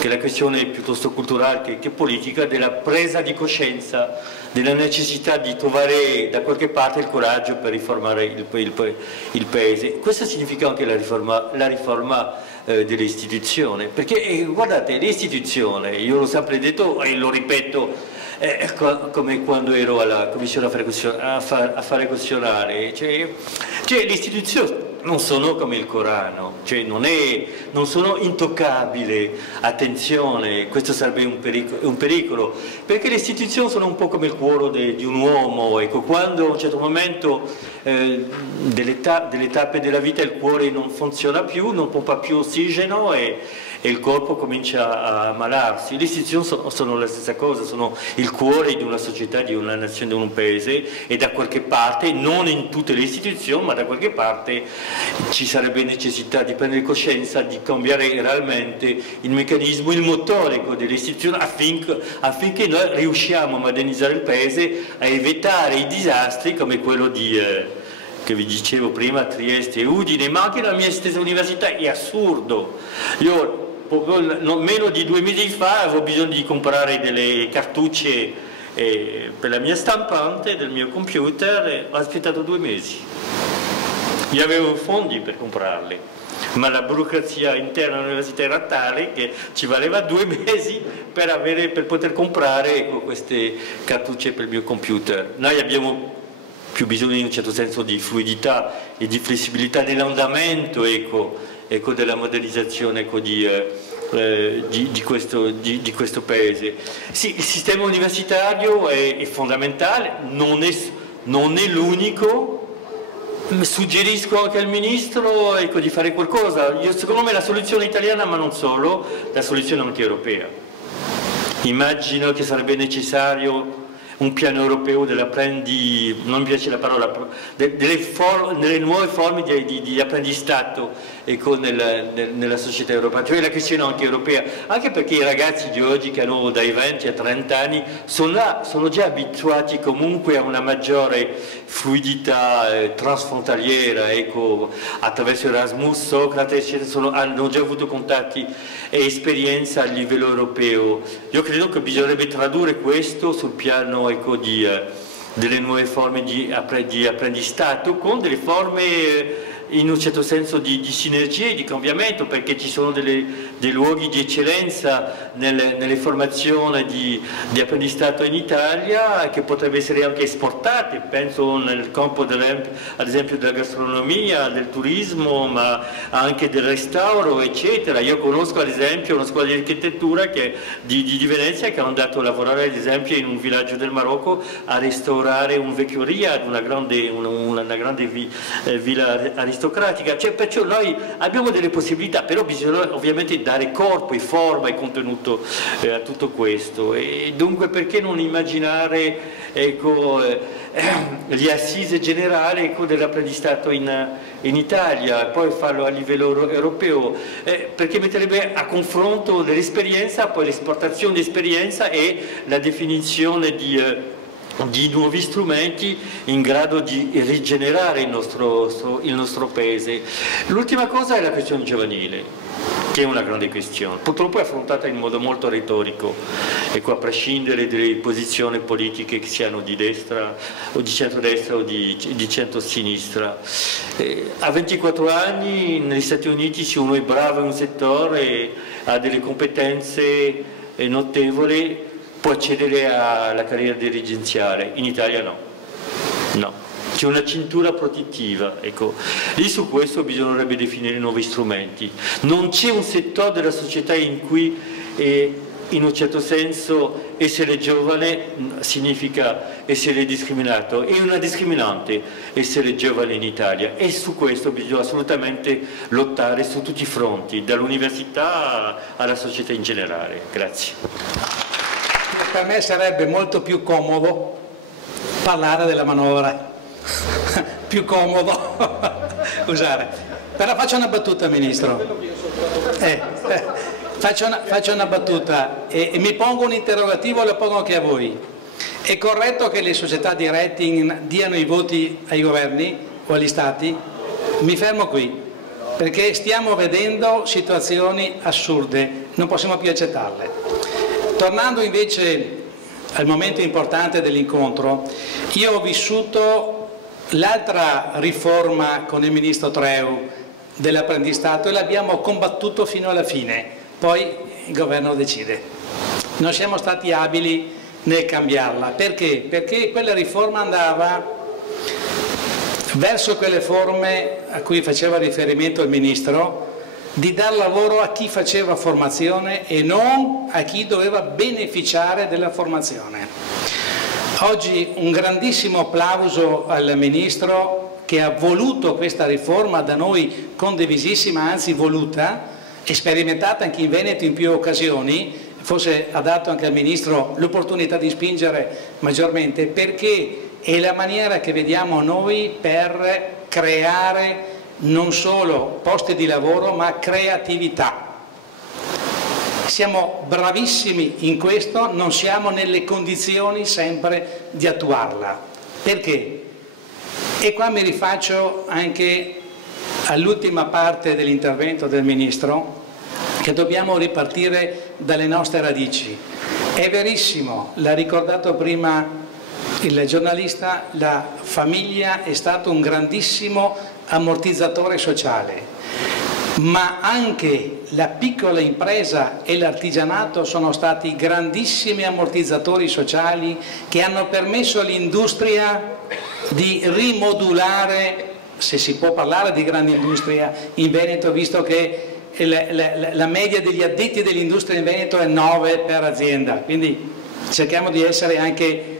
che la questione è piuttosto culturale che politica, della presa di coscienza della necessità di trovare da qualche parte il coraggio per riformare il paese. Questo significa anche la riforma delle istituzioni, perché guardate, le istituzioni, io l'ho sempre detto e lo ripeto, come quando ero alla Commissione Affari Costituzionali, cioè le istituzioni non sono come il Corano, cioè non sono intoccabili, attenzione, questo sarebbe un pericolo, perché le istituzioni sono un po' come il cuore di un uomo, ecco, quando a un certo momento delle tappe della vita il cuore non funziona più, non pompa più ossigeno e il corpo comincia a ammalarsi. Le istituzioni sono la stessa cosa, sono il cuore di una società, di una nazione, di un paese, e da qualche parte, non in tutte le istituzioni, ma da qualche parte ci sarebbe necessità di prendere coscienza, di cambiare realmente il meccanismo, il motorico delle istituzioni affinché noi riusciamo a modernizzare il paese, a evitare i disastri come quello che vi dicevo prima, Trieste e Udine, ma anche la mia stessa università. È assurdo. Io meno di 2 mesi fa avevo bisogno di comprare delle cartucce per la mia stampante del mio computer e ho aspettato 2 mesi. Io avevo fondi per comprarle, ma la burocrazia interna all'università era tale che ci valeva 2 mesi per poter comprare queste cartucce per il mio computer. Noi abbiamo più bisogno in un certo senso di fluidità e di flessibilità dell'andamento, ecco, della modernizzazione, ecco, di questo paese. Sì, il sistema universitario è fondamentale, non è l'unico. Suggerisco anche al Ministro, ecco, di fare qualcosa. Secondo me la soluzione italiana, ma non solo, la soluzione anche europea. Immagino che sarebbe necessario un piano europeo dell'apprendi, non mi piace la parola, delle nuove forme di apprendistato, ecco, nella società europea, cioè la questione anche europea, anche perché i ragazzi di oggi che hanno dai 20 a 30 anni sono già abituati comunque a una maggiore fluidità transfrontaliera, ecco, attraverso Erasmus, Socrate, eccetera, hanno già avuto contatti e esperienza a livello europeo. Io credo che bisognerebbe tradurre questo sul piano, ecco, delle nuove forme di apprendistato, con delle forme in un certo senso di sinergia e di cambiamento, perché ci sono dei luoghi di eccellenza nelle formazioni di apprendistato in Italia che potrebbero essere anche esportate, penso nel campo ad esempio della gastronomia, del turismo, ma anche del restauro, eccetera. Io conosco ad esempio una scuola di architettura di Venezia che è andato a lavorare ad esempio in un villaggio del Marocco a restaurare un vecchio Riad, una grande villa aristocratica. Cioè, perciò noi abbiamo delle possibilità, però bisogna ovviamente dare corpo e forma e contenuto a tutto questo, e dunque perché non immaginare, ecco, gli assise generali, ecco, dell'apprendistato in Italia, poi farlo a livello europeo, perché metterebbe a confronto dell'esperienza, poi l'esportazione di esperienza e la definizione di nuovi strumenti in grado di rigenerare il nostro paese. L'ultima cosa è la questione giovanile, che è una grande questione, purtroppo è affrontata in modo molto retorico, ecco, a prescindere dalle posizioni politiche che siano di destra o di centrodestra o di centrosinistra. A 24 anni negli Stati Uniti, se uno è bravo in un settore e ha delle competenze notevoli, può accedere alla carriera dirigenziale. In Italia no, c'è una cintura protettiva, ecco. Lì su questo bisognerebbe definire nuovi strumenti. Non c'è un settore della società in cui in un certo senso essere giovane significa essere discriminato, è una discriminante essere giovane in Italia, e su questo bisogna assolutamente lottare su tutti i fronti, dall'università alla società in generale. Grazie. Per me sarebbe molto più comodo parlare della manovra, più comodo usare. Però faccio una battuta, Ministro. Faccio una battuta e mi pongo un interrogativo e lo pongo anche a voi. È corretto che le società di rating diano i voti ai governi o agli stati? Mi fermo qui, perché stiamo vedendo situazioni assurde, non possiamo più accettarle. Tornando invece al momento importante dell'incontro, io ho vissuto l'altra riforma con il Ministro Treu dell'apprendistato e l'abbiamo combattuto fino alla fine, poi il governo decide. Non siamo stati abili nel cambiarla, perché? Perché quella riforma andava verso quelle forme a cui faceva riferimento il Ministro, di dar lavoro a chi faceva formazione e non a chi doveva beneficiare della formazione. Oggi un grandissimo applauso al Ministro che ha voluto questa riforma, da noi condivisissima, anzi voluta, e sperimentata anche in Veneto in più occasioni. Forse ha dato anche al Ministro l'opportunità di spingere maggiormente, perché è la maniera che vediamo noi per creare non solo posti di lavoro, ma creatività. Siamo bravissimi in questo, non siamo nelle condizioni sempre di attuarla. Perché? E qua mi rifaccio anche all'ultima parte dell'intervento del Ministro, che dobbiamo ripartire dalle nostre radici. È verissimo, l'ha ricordato prima il giornalista, la famiglia è stato un grandissimo ammortizzatore sociale, ma anche la piccola impresa e l'artigianato sono stati grandissimi ammortizzatori sociali che hanno permesso all'industria di rimodulare, se si può parlare di grande industria in Veneto, visto che la media degli addetti dell'industria in Veneto è 9 per azienda, quindi cerchiamo di essere anche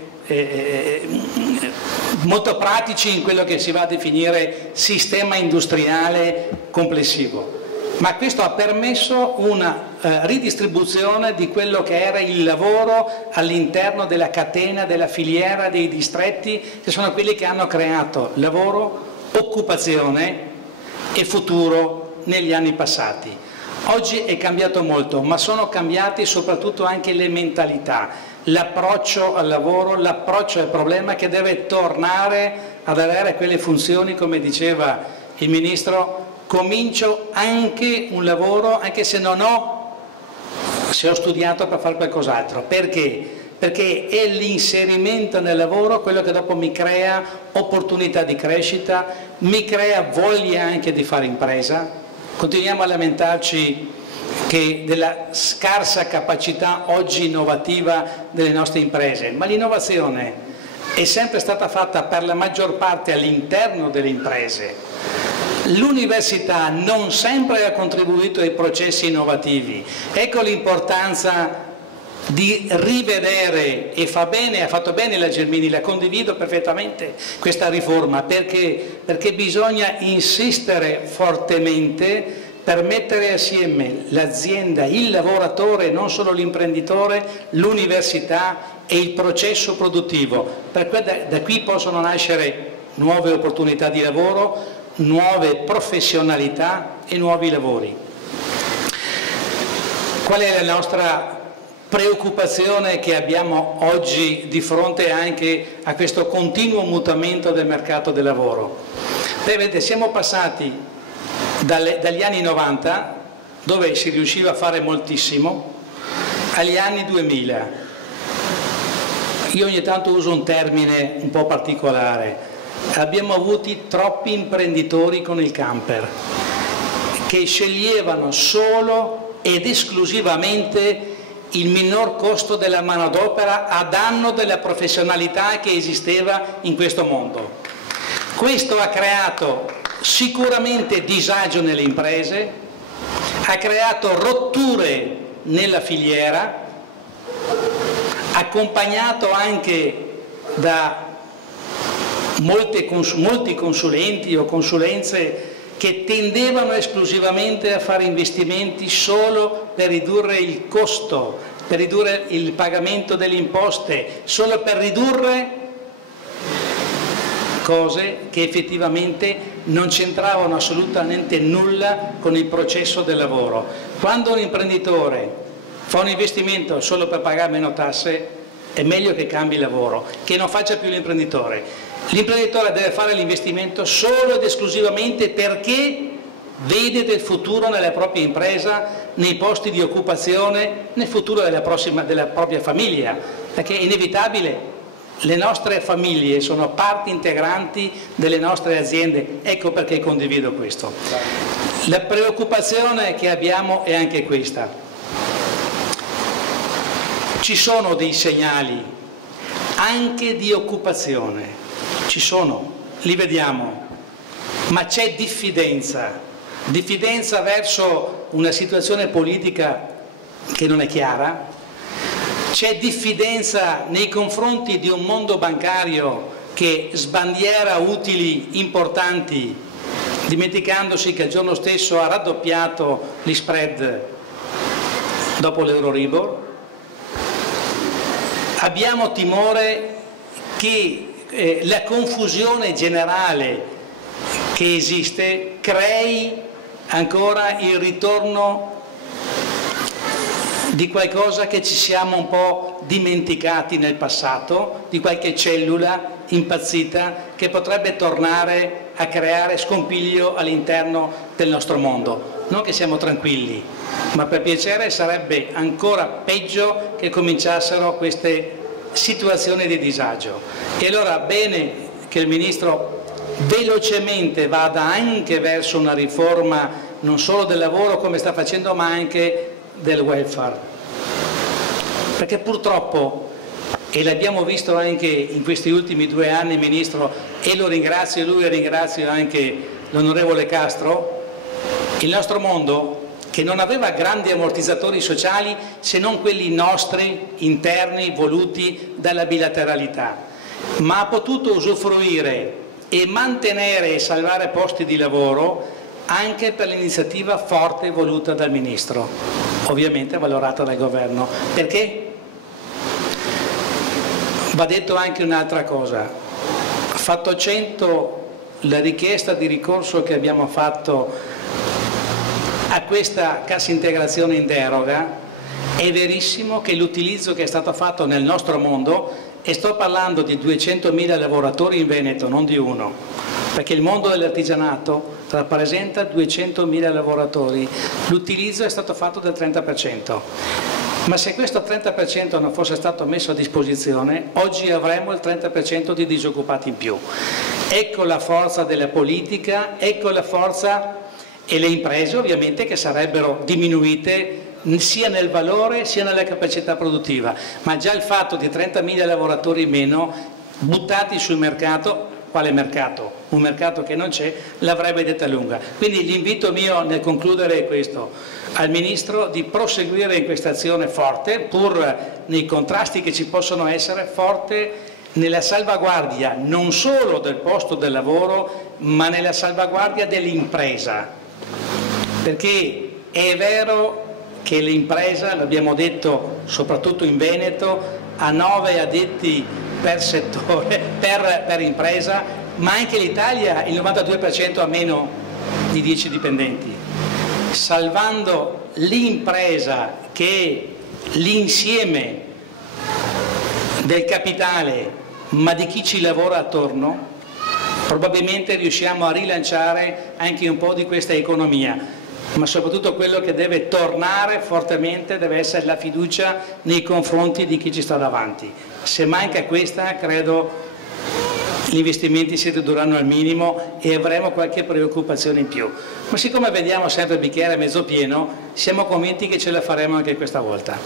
molto pratici in quello che si va a definire sistema industriale complessivo. ma questo ha permesso una ridistribuzione di quello che era il lavoro all'interno della catena, della filiera, dei distretti, che sono quelli che hanno creato lavoro, occupazione e futuro negli anni passati. Oggi è cambiato molto, ma sono cambiati soprattutto anche le mentalità, l'approccio al lavoro, l'approccio al problema, che deve tornare ad avere quelle funzioni, come diceva il Ministro. Comincio anche un lavoro, anche se se ho studiato per fare qualcos'altro. Perché? Perché è l'inserimento nel lavoro quello che dopo mi crea opportunità di crescita, mi crea voglia anche di fare impresa. Continuiamo a lamentarci della scarsa capacità oggi innovativa delle nostre imprese, ma l'innovazione è sempre stata fatta per la maggior parte all'interno delle imprese. L'università non sempre ha contribuito ai processi innovativi. Ecco l'importanza di rivedere, e ha fatto bene la Gelmini, la condivido perfettamente questa riforma, perché bisogna insistere fortemente per mettere assieme l'azienda, il lavoratore, non solo l'imprenditore, l'università e il processo produttivo, perché da qui possono nascere nuove opportunità di lavoro, nuove professionalità e nuovi lavori. Qual è la nostra preoccupazione che abbiamo oggi di fronte anche a questo continuo mutamento del mercato del lavoro? Vedete, siamo passati dagli anni 90, dove si riusciva a fare moltissimo, agli anni 2000. Io ogni tanto uso un termine un po' particolare. Abbiamo avuto troppi imprenditori con il camper che sceglievano solo ed esclusivamente il minor costo della manodopera a danno della professionalità che esisteva in questo mondo. Questo ha creato sicuramente disagio nelle imprese, ha creato rotture nella filiera, accompagnato anche da molti consulenti o consulenze che tendevano esclusivamente a fare investimenti solo per ridurre il costo, per ridurre il pagamento delle imposte, solo per ridurre cose che effettivamente non c'entravano assolutamente nulla con il processo del lavoro. Quando un imprenditore fa un investimento solo per pagare meno tasse, è meglio che cambi lavoro, che non faccia più l'imprenditore. L'imprenditore deve fare l'investimento solo ed esclusivamente perché vede del futuro nella propria impresa, nei posti di occupazione, nel futuro della propria famiglia, perché è inevitabile. Le nostre famiglie sono parti integranti delle nostre aziende, ecco perché condivido questo. La preoccupazione che abbiamo è anche questa. Ci sono dei segnali anche di occupazione. Ci sono, li vediamo, ma c'è diffidenza verso una situazione politica che non è chiara, c'è diffidenza nei confronti di un mondo bancario che sbandiera utili importanti, dimenticandosi che il giorno stesso ha raddoppiato gli spread dopo l'Euribor. Abbiamo timore che la confusione generale che esiste crei ancora il ritorno di qualcosa che ci siamo un po' dimenticati nel passato, di qualche cellula impazzita che potrebbe tornare a creare scompiglio all'interno del nostro mondo. Non che siamo tranquilli, ma per piacere sarebbe ancora peggio che cominciassero queste situazioni di disagio. E allora bene che il Ministro velocemente vada anche verso una riforma non solo del lavoro come sta facendo, ma anche del welfare, perché purtroppo, e l'abbiamo visto anche in questi ultimi 2 anni, Ministro, e lo ringrazio lui e ringrazio anche l'onorevole Castro, il nostro mondo, che non aveva grandi ammortizzatori sociali se non quelli nostri, interni, voluti dalla bilateralità, ma ha potuto usufruire e mantenere e salvare posti di lavoro anche per l'iniziativa forte voluta dal Ministro, ovviamente valorata dal Governo. Perché? Va detto anche un'altra cosa. Fatto 100 la richiesta di ricorso che abbiamo fatto a questa cassa integrazione in deroga, è verissimo che l'utilizzo che è stato fatto nel nostro mondo, e sto parlando di 200.000 lavoratori in Veneto, non di uno, perché il mondo dell'artigianato rappresenta 200.000 lavoratori, l'utilizzo è stato fatto del 30%. Ma se questo 30% non fosse stato messo a disposizione, oggi avremmo il 30% di disoccupati in più. Ecco la forza della politica, ecco la forza, e le imprese ovviamente che sarebbero diminuite sia nel valore sia nella capacità produttiva, ma già il fatto di 30.000 lavoratori in meno buttati sul mercato, quale mercato? Un mercato che non c'è, l'avrebbe detta lunga. Quindi l'invito mio nel concludere è questo, al Ministro di proseguire in questa azione forte, pur nei contrasti che ci possono essere, forte nella salvaguardia non solo del posto del lavoro, ma nella salvaguardia dell'impresa, perché è vero che l'impresa, l'abbiamo detto soprattutto in Veneto, ha 9 addetti per settore, per impresa, ma anche l'Italia il 92% ha meno di 10 dipendenti. Salvando l'impresa, che è l'insieme del capitale, ma di chi ci lavora attorno, probabilmente riusciamo a rilanciare anche un po' di questa economia. Ma soprattutto quello che deve tornare fortemente deve essere la fiducia nei confronti di chi ci sta davanti. Se manca questa, credo gli investimenti si ridurranno al minimo e avremo qualche preoccupazione in più. Ma siccome vediamo sempre il bicchiere mezzo pieno, siamo convinti che ce la faremo anche questa volta.